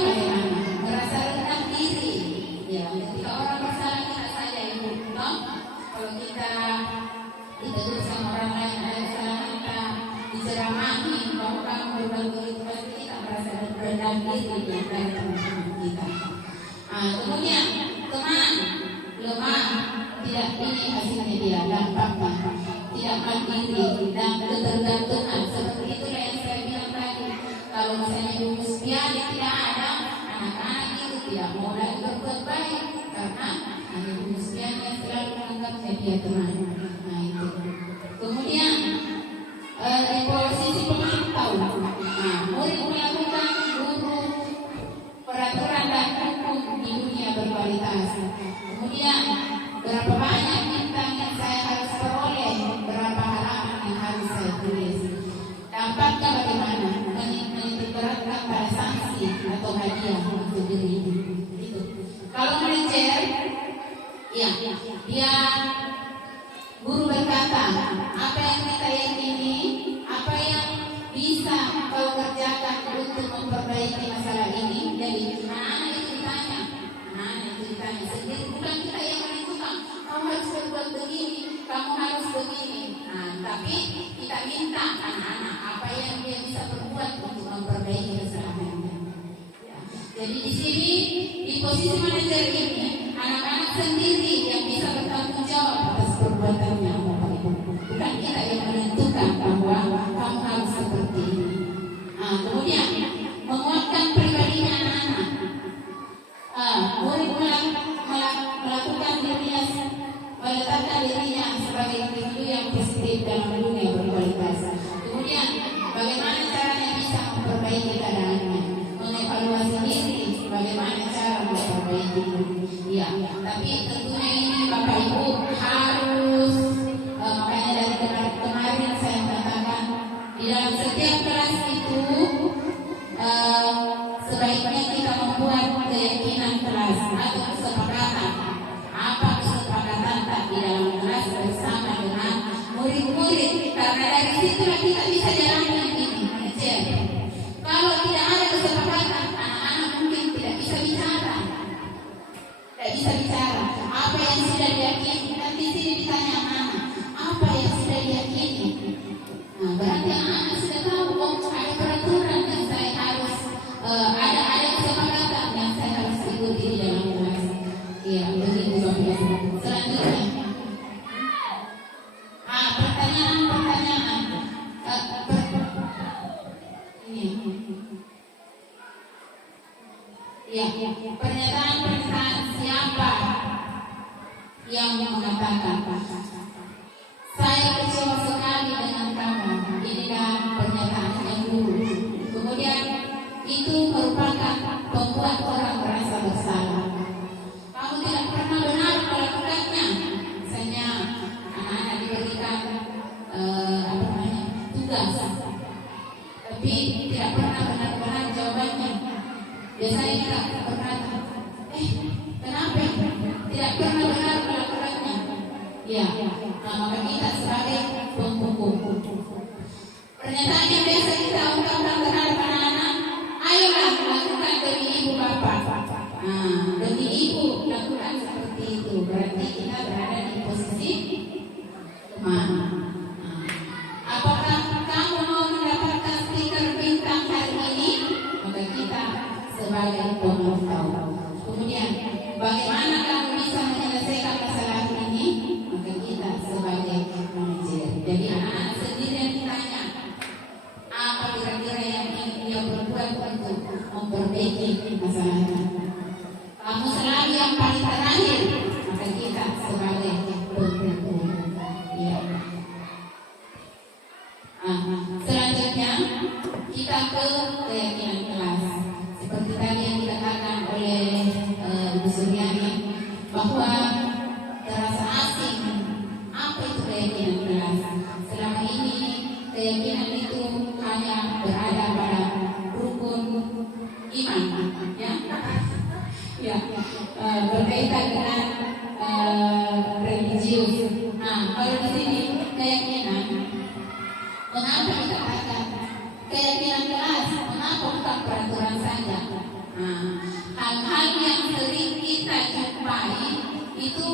ceramahin bahwa kamu berbagi itu pasti kita merasa rendah diri di antara teman-teman kita. Kemudian teman lemah tidak ini hasilnya dia dampaknya tidak mandiri dan ketergantungan. Seperti itulah yang saya bilang tadi. Kalau misalnya Ibu Mustia tidak ada, anak-anak itu tidak mau lagi berbuat baik karena Ibu Mustia yang selalu menganggapnya dia teman. Nah itu. Kemudian di posisi pemantau, murid melakukan guru peraturan dan hukum di dunia berkualitas. Kemudian berapa banyak bintang yang saya harus peroleh, berapa halaman yang harus saya tulis. Dampaknya bagaimana? Menitik beratkan pada sanksi atau hadiah untuk diri itu. Kalau manajer, ya dia guru berkata, apa yang kita yakini, apa yang bisa kau kerjakan untuk memperbaiki masalah ini. Jadi anak-anak itu ditanya sendiri, bukan kita yang menentukan. Kamu harus berbuat begini, kamu harus begini. Tapi kita minta anak-anak apa yang dia bisa berbuat untuk memperbaiki kesalahannya. Jadi di sini di posisi manajer ini anak-anak sendiri yang bisa bertanggung jawab atas perbuatannya. Bukan kita yang menentukan bahwa kamu harus seperti ini. Kemudian menguatkan pribadinya anak-anak. Murid melakukan dirinya, meletakkan dirinya sebagai individu yang positif dalam dunia berkualitas. Kemudian bagaimana caranya bisa memperbaiki keadaannya, mengevaluasi diri, bagaimana cara memperbaiki. Ya, tapi tentunya ini Bapak Ibu harus makanya dari kemarin saya katakan di dalam setiap kelas itu sebaiknya kita membuat keyakinan kelas atau kesepakatan. Apa kesepakatan tak di dalam kelas bersama dengan murid-murid, karena dari situlah kita bisa jalankan ini. Kalau tidak ada kesepakatan, anak-anak mungkin tidak bisa bicara. Apa yang sudah diyakini, nanti sini ditanya anak, apa yang sudah diyakini. Berarti anak-anak sudah tahu, ada peraturan yang saya harus ada kesepakatan yang saya harus ikuti di dalam kelas. Iya, begitu Bapak Ibu. Selanjutnya, pertanyaan. Pernyataan siapa yang mengatakan saya kecewa sekali dengan kamu. Inilah pernyataan yang dulu. Kemudian itu merupakan membuat orang merasa bersalah. Kamu tidak pernah benar melakukannya. Misalnya anak-anak diberikan tugas, tapi tidak pernah benar-benar jawabannya. Biasanya kita berkata, kenapa tidak pernah benar melakukannya? Ya, maka kita sebagai penghukum. Pernyataan yang biasa kita ungkapkan terhadap anak-anak, ayolah lakukan demi ibu bapak. Demi ibu lakukan seperti itu. Berarti kita berada di posisi teman. Apakah kamu mau mendapatkan stiker bintang hari ini? Maka kita sebagai pemantau. Kemudian bagaimana kamu bisa menyelesaikan masalah ini? Maka kita sebagai manajer. Jadi anak-anak sendiri yang ditanya, apa kira-kira yang ingin dia berbuat untuk memperbaiki masalahnya. Kamu selalu yang paling terakhir, maka kita sebagai pemantau. Ya. Selanjutnya kita ke keyakinan kelas. Seperti tadi yang dikatakan oleh Ibu Suryani bahwa terasa asing. Apa itu keyakinan kelas? Selama ini keyakinan itu hanya berada pada rukun iman, ya, berkaitan dengan religius. Kalau di sini keyakinan, mengapa dikatakan keyakinan kelas? Mengapa bukan peraturan saja? Hal-hal yang sering kita jumpai itu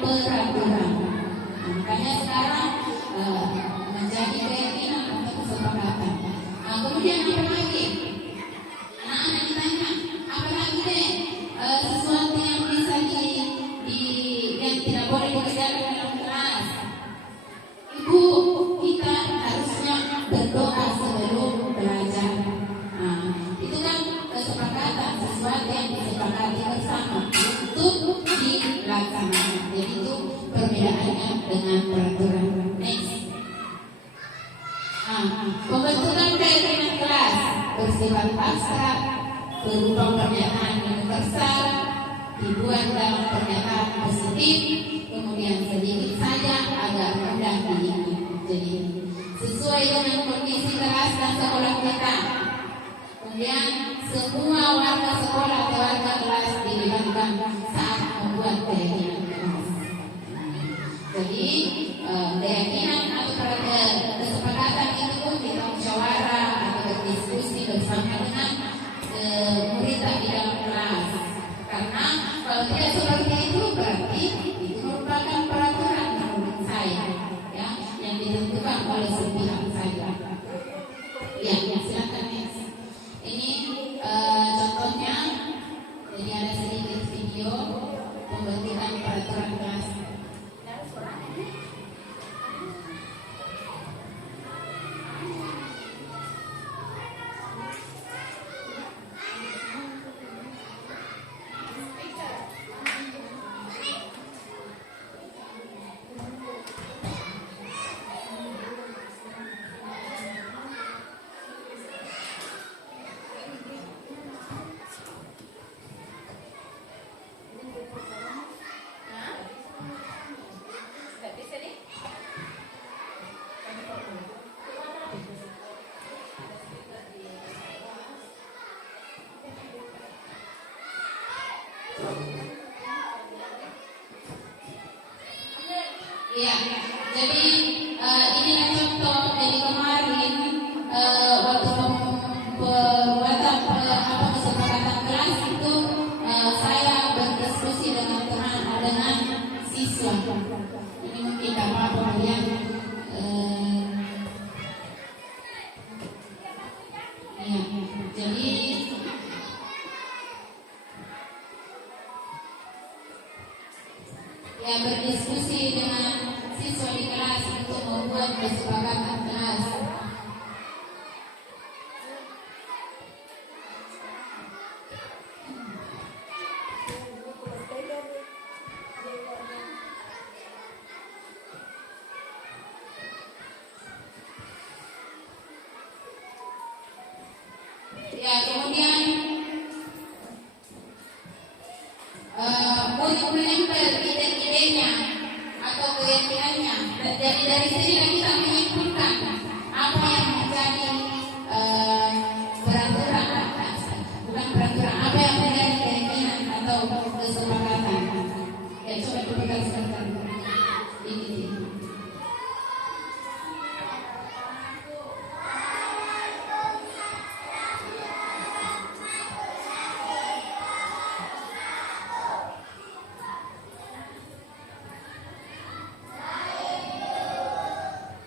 peraturan. Makanya sekarang menjadi keyakinan atau kesepakatan. Kemudian apa lagi? Anak-anak ditanya, apa lagi deh sesuatu yang bisa yang tidak boleh dikerjakan dalam kelas? Ibu, kita harusnya berdoa sebelum belajar. Itu kan kesepakatan, sesuatu yang disepakati bersama untuk dilaksanakan. Jadi itu perbedaannya dengan peraturan. Next. Pembentukan keyakinan kelas bersifat abstrak, berupa pernyataan universal, dibuat dalam pernyataan positif, kemudian sedikit saja agar mudah diingat. Jadi sesuai dengan kondisi kelas dan sekolah kita. Kemudian semua warga sekolah atau warga kelas dilibatkan saat membuat keyakinan kelas. Jadi keyakinan atau kesepakatan itu pun kita musyawarah atau berdiskusi bersama dengan murid di dalam kelas. Karena kalau tidak seperti itu berarti itu merupakan peraturan menurut saya, ya, yang ditentukan oleh sepihak saja. Ya, silakan next. Ini contohnya. Jadi ada sedikit video pembentukan peraturan kelas. Ya, jadi inilah contoh. Jadi kemarin waktu pembuatan kesepakatan kelas itu saya berdiskusi dengan siswa. Ini mungkin apa yang ya, jadi ya berdiskusi dengan siswa di kelas untuk membuat kesepakatan kelas. Ya, kemudian untuk menempel ide-idenya atau keyakinannya. Dan dari sini kita menyimpulkan apa yang menjadi peraturan, bukan peraturan, apa yang menjadi keyakinan atau kesepakatan. Ya, coba dipegang sebentar. Ini.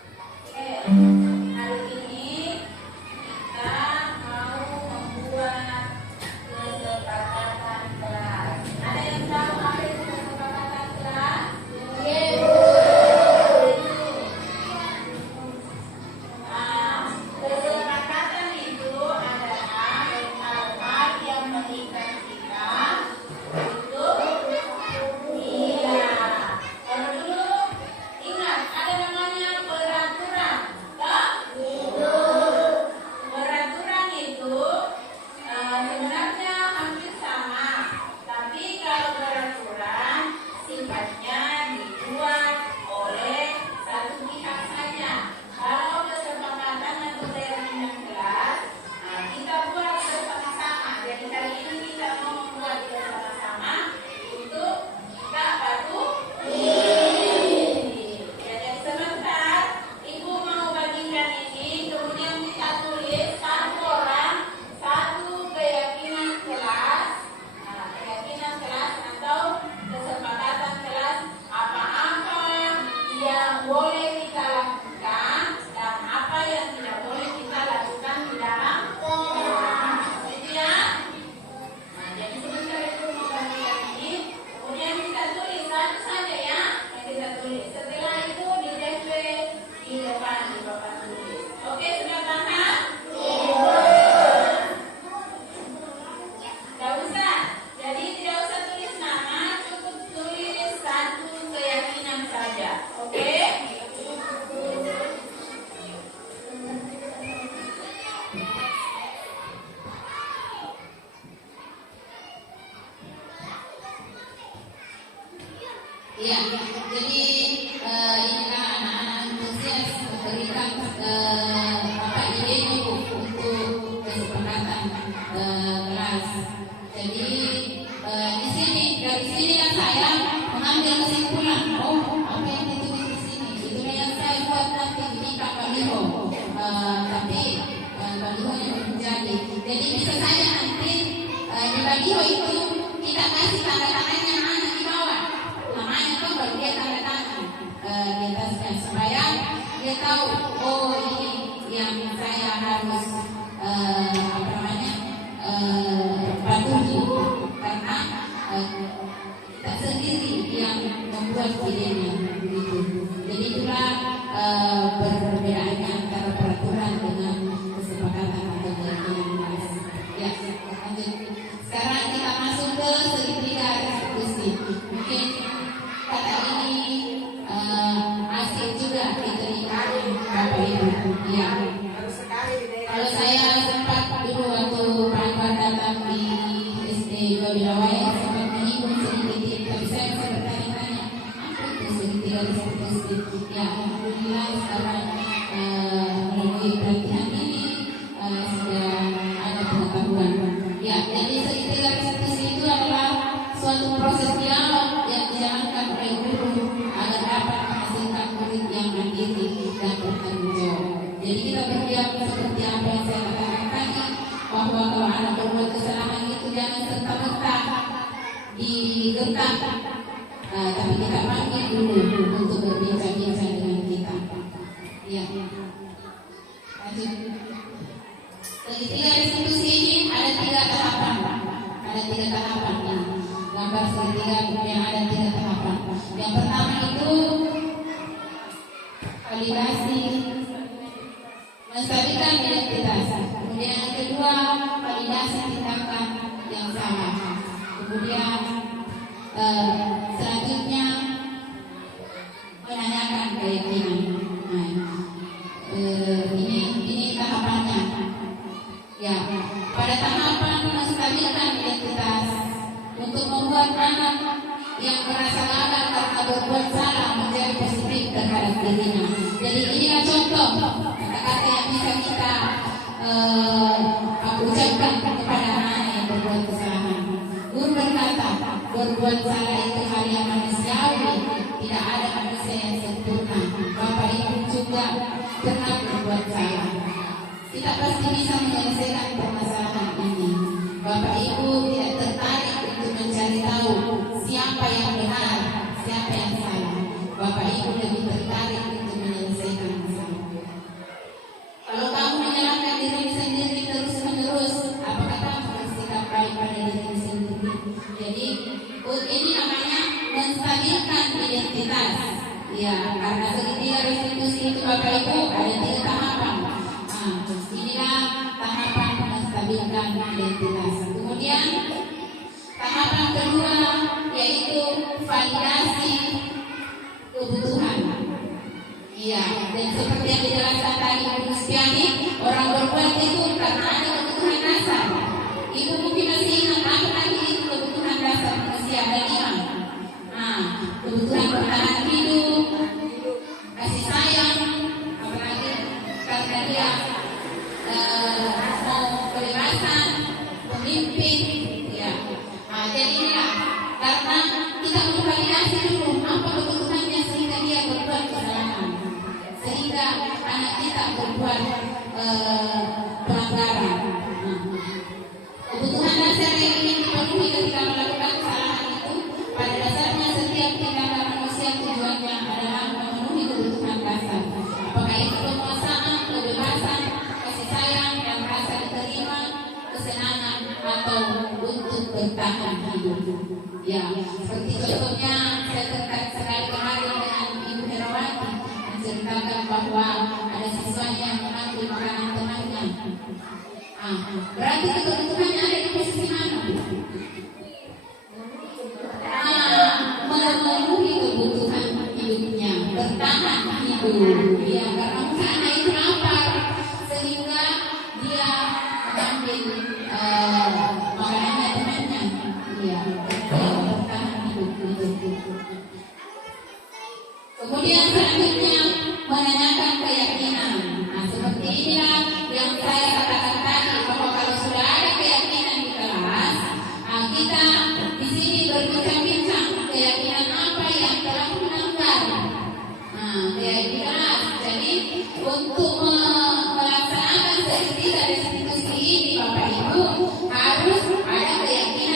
baliho itu kita kasih tanda tangannya anak di bawah. Namanya tuh baru dia tanda tangan di atasnya supaya dia tahu, oh ini yang saya harus patuhi karena kita sendiri yang membuat idenya begitu. Jadi itulah perbedaannya antara peraturan dengan kesepakatan atau keyakinan. Ya, lanjut. Sekarang kita masuk ke segitiga restitusi. Mungkin kata ini asing juga diterima Bapak Ibu. Ya. Kalau saya sempat dulu waktu Pak Anwar datang di SD Bawilawai sempat menyinggung sedikit, tapi saya masih bertanya-tanya apa itu segitiga restitusi. Ya, alhamdulillah sekarang melalui pelatihan ini sudah ada pengetahuan. Ya, jadi segitiga restitusi itu adalah suatu proses dialog yang dijalankan oleh guru agar dapat menghasilkan murid yang mandiri dan bertanggung jawab. Jadi kita berdialog seperti apa yang saya katakan tadi, bahwa kalau anak berbuat kesalahan itu jangan serta-merta digentak, tapi kita panggil dulu untuk berbincang-bincang dengan kita. Ya. Lanjut. Segitiga restitusi ini ada 3 tahapan. Ada 3 tahapan. Nah, gambar segitiga yang ada 3 tahapan. Yang pertama itu validasi, menstabilkan identitas. Kemudian yang kedua validasi tindakan yang salah. Kemudian selanjutnya menanyakan keyakinan. Nah, ini tahapannya. Ya, pada tahapan menstabilkan identitas untuk membuat anak yang merasa gagal karena berbuat salah menjadi positif terhadap dirinya. Jadi inilah contoh kata-kata yang bisa kita ucapkan kepada anak yang berbuat kesalahan. Guru berkata, berbuat salah itu hal yang manusiawi, tidak ada manusia yang sempurna. Bapak Ibu juga pernah berbuat salah. Kita pasti bisa menyelesaikan permasalahan ini. Bapak Ibu tidak tertarik untuk mencari tahu siapa yang benar, siapa yang salah. Bapak Ibu lebih tertarik untuk menyelesaikan masalah. Kalau kamu menyalahkan diri sendiri terus-menerus, apakah kamu bersikap baik pada diri sendiri? Jadi ini namanya menstabilkan identitas. Ya, karena segitiga restitusi itu Bapak Ibu ada 3 tahapan. Nah, inilah tahapan menstabilkan identitas. Kemudian tahapan kedua yaitu validasi kebutuhan. Iya, dan seperti yang dijelaskan tadi Ibu Spiani, orang berbuat itu karena ada kebutuhan dasar. Ibu mungkin masih ingat apa tadi itu kebutuhan dasar manusia ada 5. Nah, kebutuhan bertahan hidup, kasih sayang, apalagi karena dia mau kebebasan, pemimpin, ya. Nah, jadi inilah karena kita memvalidasi dulu apa kebutuhannya sehingga dia berbuat kesalahan, sehingga anak kita berbuat pelanggaran. Kebutuhan dasar yang ingin dipenuhi ketika melakukan kesalahan itu pada dasarnya setiap tindakan manusia tujuannya adalah memenuhi kebutuhan dasar. Apakah itu penguasaan, kebebasan, kasih sayang, dan rasa diterima, kesenangan, atau untuk bertahan hidup. Ya, seperti contohnya saya tertarik sekali kemarin dengan Ibu Herawati menceritakan bahwa ada siswanya yang mengambil makanan temannya. Berarti kebutuhannya ada di posisi mana? Memenuhi kebutuhan hidupnya, bertahan hidup. Ya, karena sana itu lapar sehingga dia mengambil makanannya temannya. Ya, bertahan hidup. Kemudian selanjutnya menanyakan keyakinan. Nah, seperti inilah yang saya katakan tadi, bahwa kalau sudah ada keyakinan di kelas, kita di sini berbincang-bincang keyakinan apa yang telah melanggar. Nah, keyakinan. Jadi untuk melaksanakan segitiga restitusi ini, Bapak Ibu harus ada keyakinan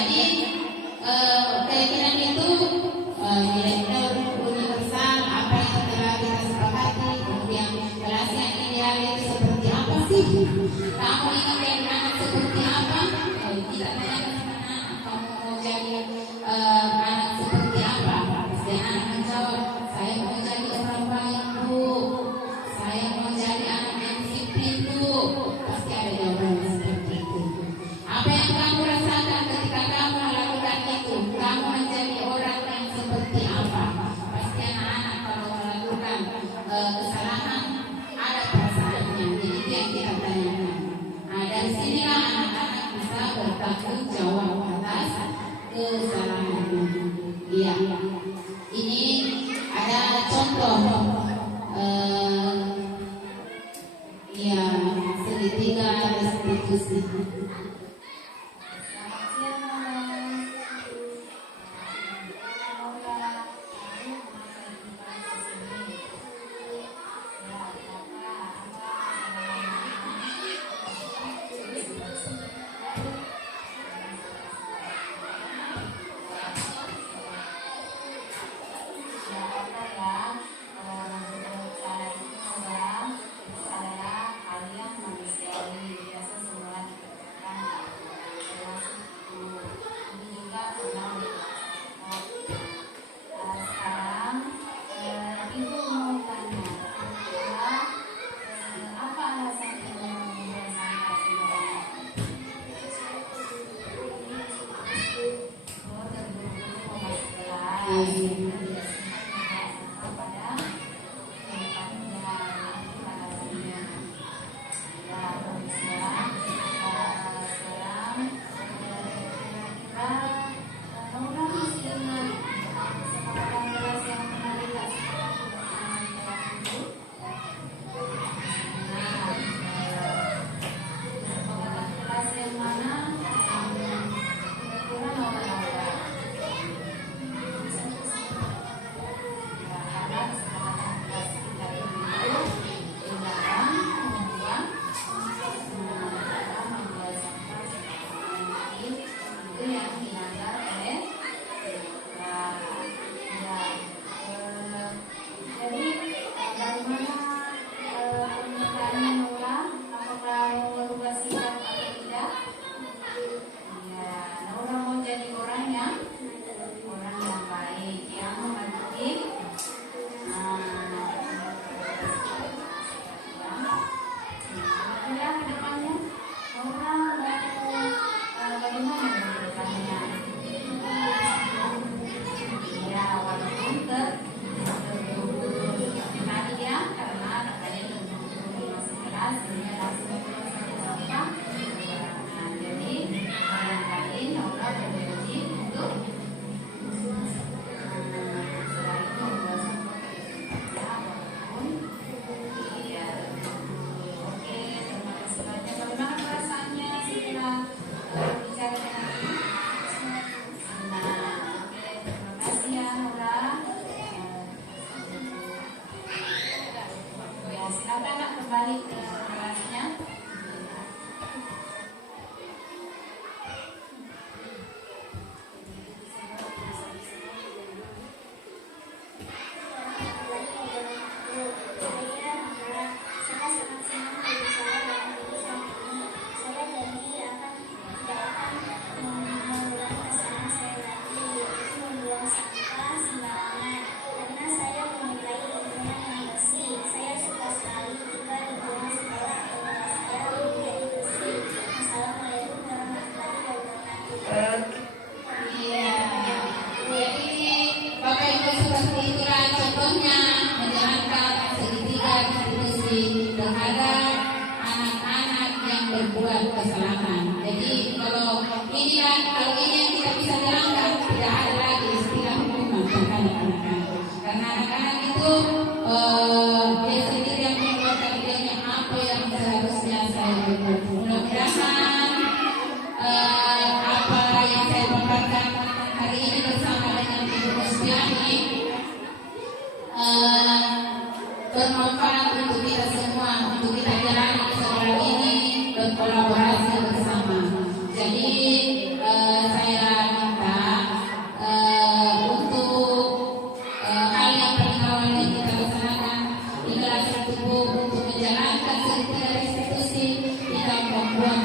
Jadi keyakinan itu nilai universal, apa yang telah kita sepakati. Kemudian kelas yang ideal itu seperti apa sih? Kamu ingin jadi anak seperti apa? Kita tanyakan sama anak, kamu mau jadi anak seperti apa? Pasti anak menjawab, saya mau jadi orang baik Bu, saya mau jadi anak yang disiplin Bu. Pasti ada jawaban seperti itu. Apa yang kamu rasakan ketika kamu melakukan itu? Kamu menjadi orang yang seperti apa? Pasti anak-anak kalau melakukan kesalahan ada perasaannya. Jadi itu yang kita tanyakan. Dari sinilah anak-anak bisa bertanggung jawab atas kesalahannya. Iya. Ini ada contoh ya segitiga restitusi. Bermanfaat untuk kita semua, untuk kita jalani sekolah ini berkolaborasi bersama. Jadi saya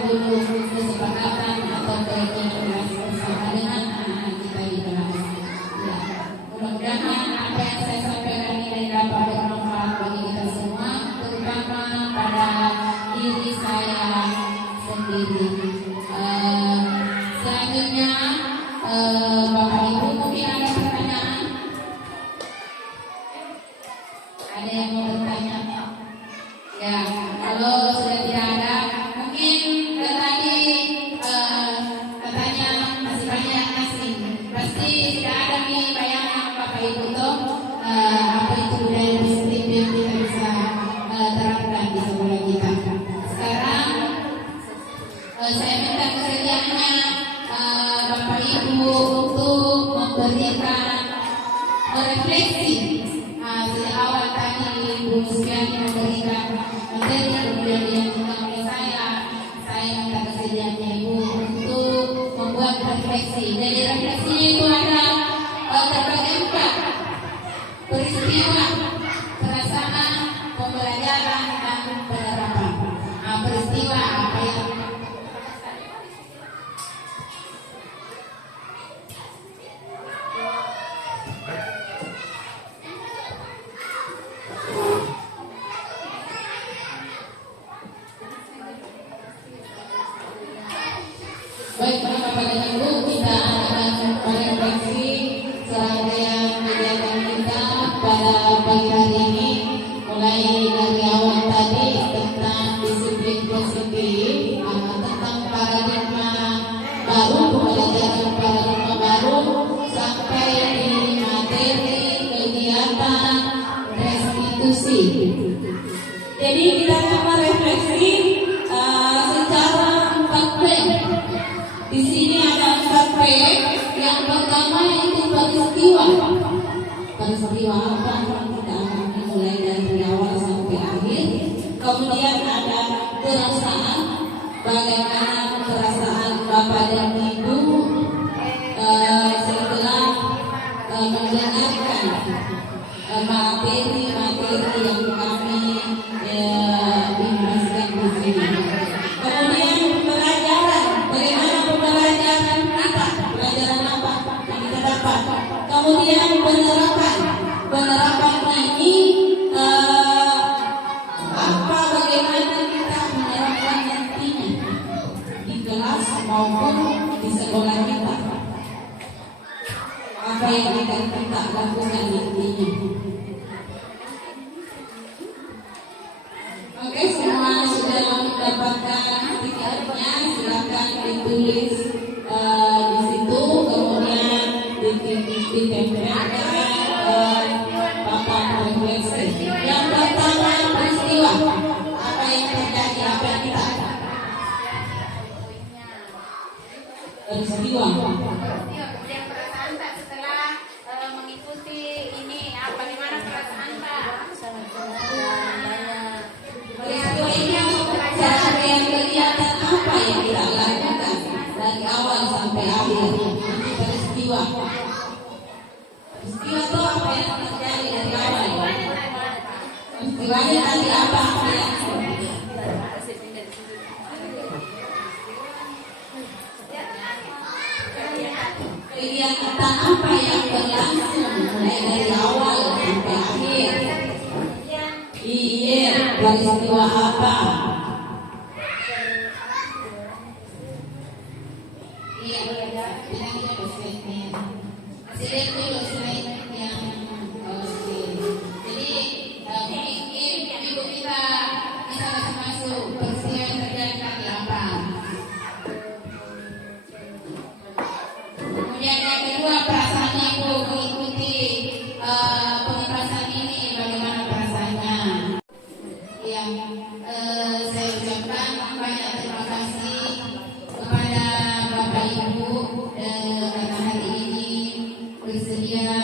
dulu kesepakatan atau kelas bersama dengan anak-anak kita di kelas. Ya, mudah-mudahan apa yang saya sampaikan ini dapat bermanfaat bagi kita semua, terutama pada diri saya sendiri. Selanjutnya, Bapak Ibu mungkin ada pertanyaan? Ada yang mau bertanya? Ya, kalau sudah tidak ada, mungkin tadi katanya masih banyak nasi. Pasti tidak ada nih bayangan Bapak Ibu tuh apa itu budaya positif yang kita bisa terapkan di sekolah kita. Sekarang saya minta kesediaannya Bapak Ibu untuk memberikan refleksi. Sejak awal tadi Bu Supiani memberikan materi, kemudian dia minta oleh saya minta kesediaannya Ibu untuk membuat refleksi. Jadi refleksinya itu ada terbagi empat: peristiwa, perasaan, pembelajaran, dan penerapan. Peristiwa apa yang baik, Bapak dan Ibu, kita akan merefleksi serangkaian kegiatan kita pada pagi hari ini, mulai dari awal tadi tentang disiplin positif, tentang paradigma baru, pembelajaran paradigma baru, sampai di materi kegiatan restitusi. Jadi kita akan merefleksi secara 4P. Di sini ada 4P. Yang pertama yaitu peristiwa. Peristiwa apa? Kita akan mulai dari awal sampai akhir. Kemudian ada perasaan. Bagaimana perasaan Bapak dan Ibu setelah mendengarkan materi yang kami informasikan di sini. Kemudian pelajaran, bagaimana pembelajaran kita, pelajaran apa yang kita dapat. Kemudian penerapan ini apa, bagaimana kita menerapkan nantinya di kelas maupun di sekolah kita. Apa yang akan kita lakukan nantinya. Oke, semua sudah mendapatkan tiketnya, silakan ditulis di situ, kemudian ditempelkan papan refleksi. Yang pertama peristiwa, apa yang terjadi, apa yang kita peristiwa. Kemudian perasaan tak setelah mengikuti ini, bagaimana perasaan tak? Peristiwa ini cara yang kelihatan apa yang kita lakukan dari awal sampai akhir. Peristiwa. Peristiwa itu apa yang terjadi dari awal. Peristiwanya tadi apa yang kegiatan apa yang berlangsung mulai dari awal sampai akhir. Iya, peristiwa apa? Iya, bilang itu slide-nya. Masih lihat dulu slide yang oke. Jadi mungkin ibu kita bisa masuk peristiwa yang terjadi tadi apa? Kemudian yang kedua, perasaannya Ibu mengikuti pembahasan ini, bagaimana perasaannya? Yang saya ucapkan banyak terima kasih kepada Bapak Ibu karena hari ini bersedia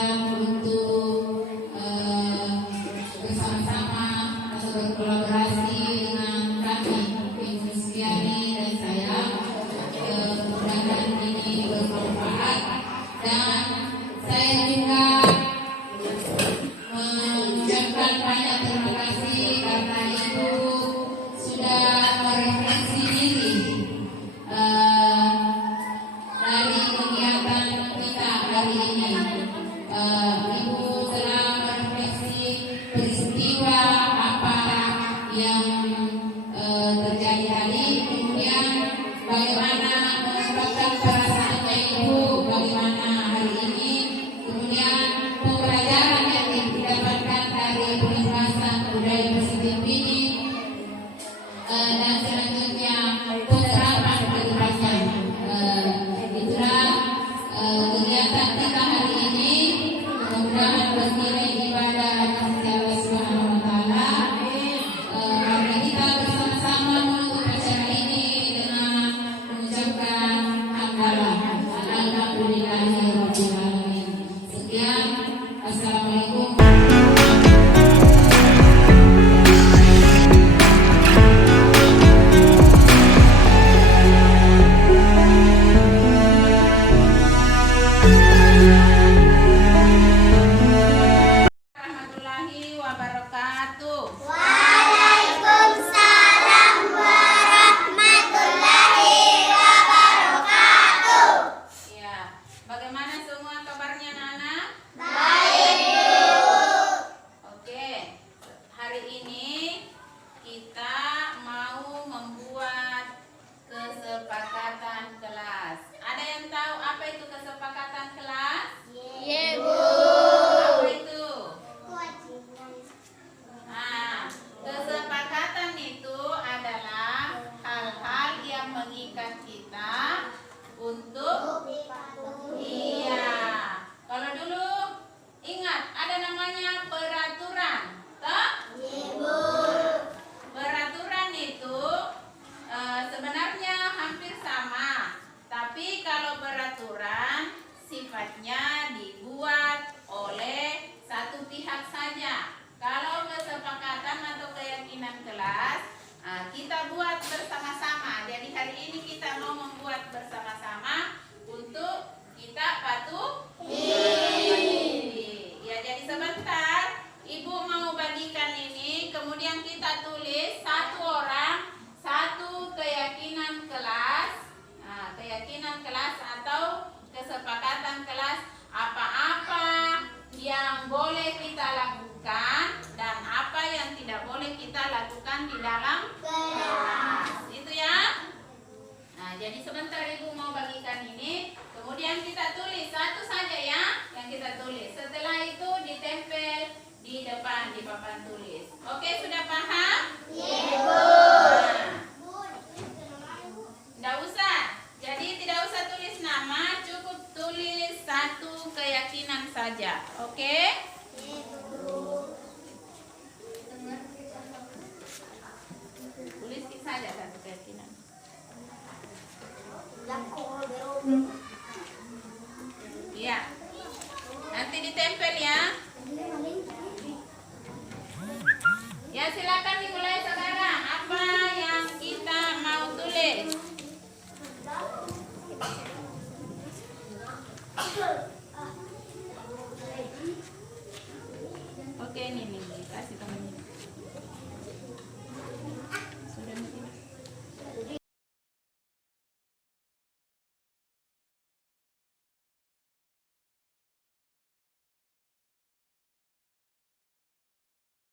etikat kita untuk iya. Kalau dulu ingat ada namanya peraturan, toh? Peraturan itu sebenarnya hampir sama, tapi kalau peraturan sifatnya dibuat oleh satu pihak saja. Kalau kesepakatan atau keyakinan kelas, kita buat bersama-sama. Jadi hari ini kita mau membuat bersama-sama untuk kita patuhi. Ya, jadi sebentar Ibu mau bagikan ini, kemudian kita tulis satu orang satu keyakinan kelas. Nah, keyakinan kelas atau kesepakatan kelas, apa-apa yang boleh kita lakukan dan apa yang tidak boleh kita lakukan di dalam kelas. Itu ya. Nah, jadi sebentar Ibu mau bagikan ini, kemudian kita tulis satu saja ya yang kita tulis. Setelah itu ditempel di depan di papan tulis. Oke, sudah paham? Tidak usah. Jadi tidak usah tulis nama, cukup tulis satu keyakinan saja. Oke?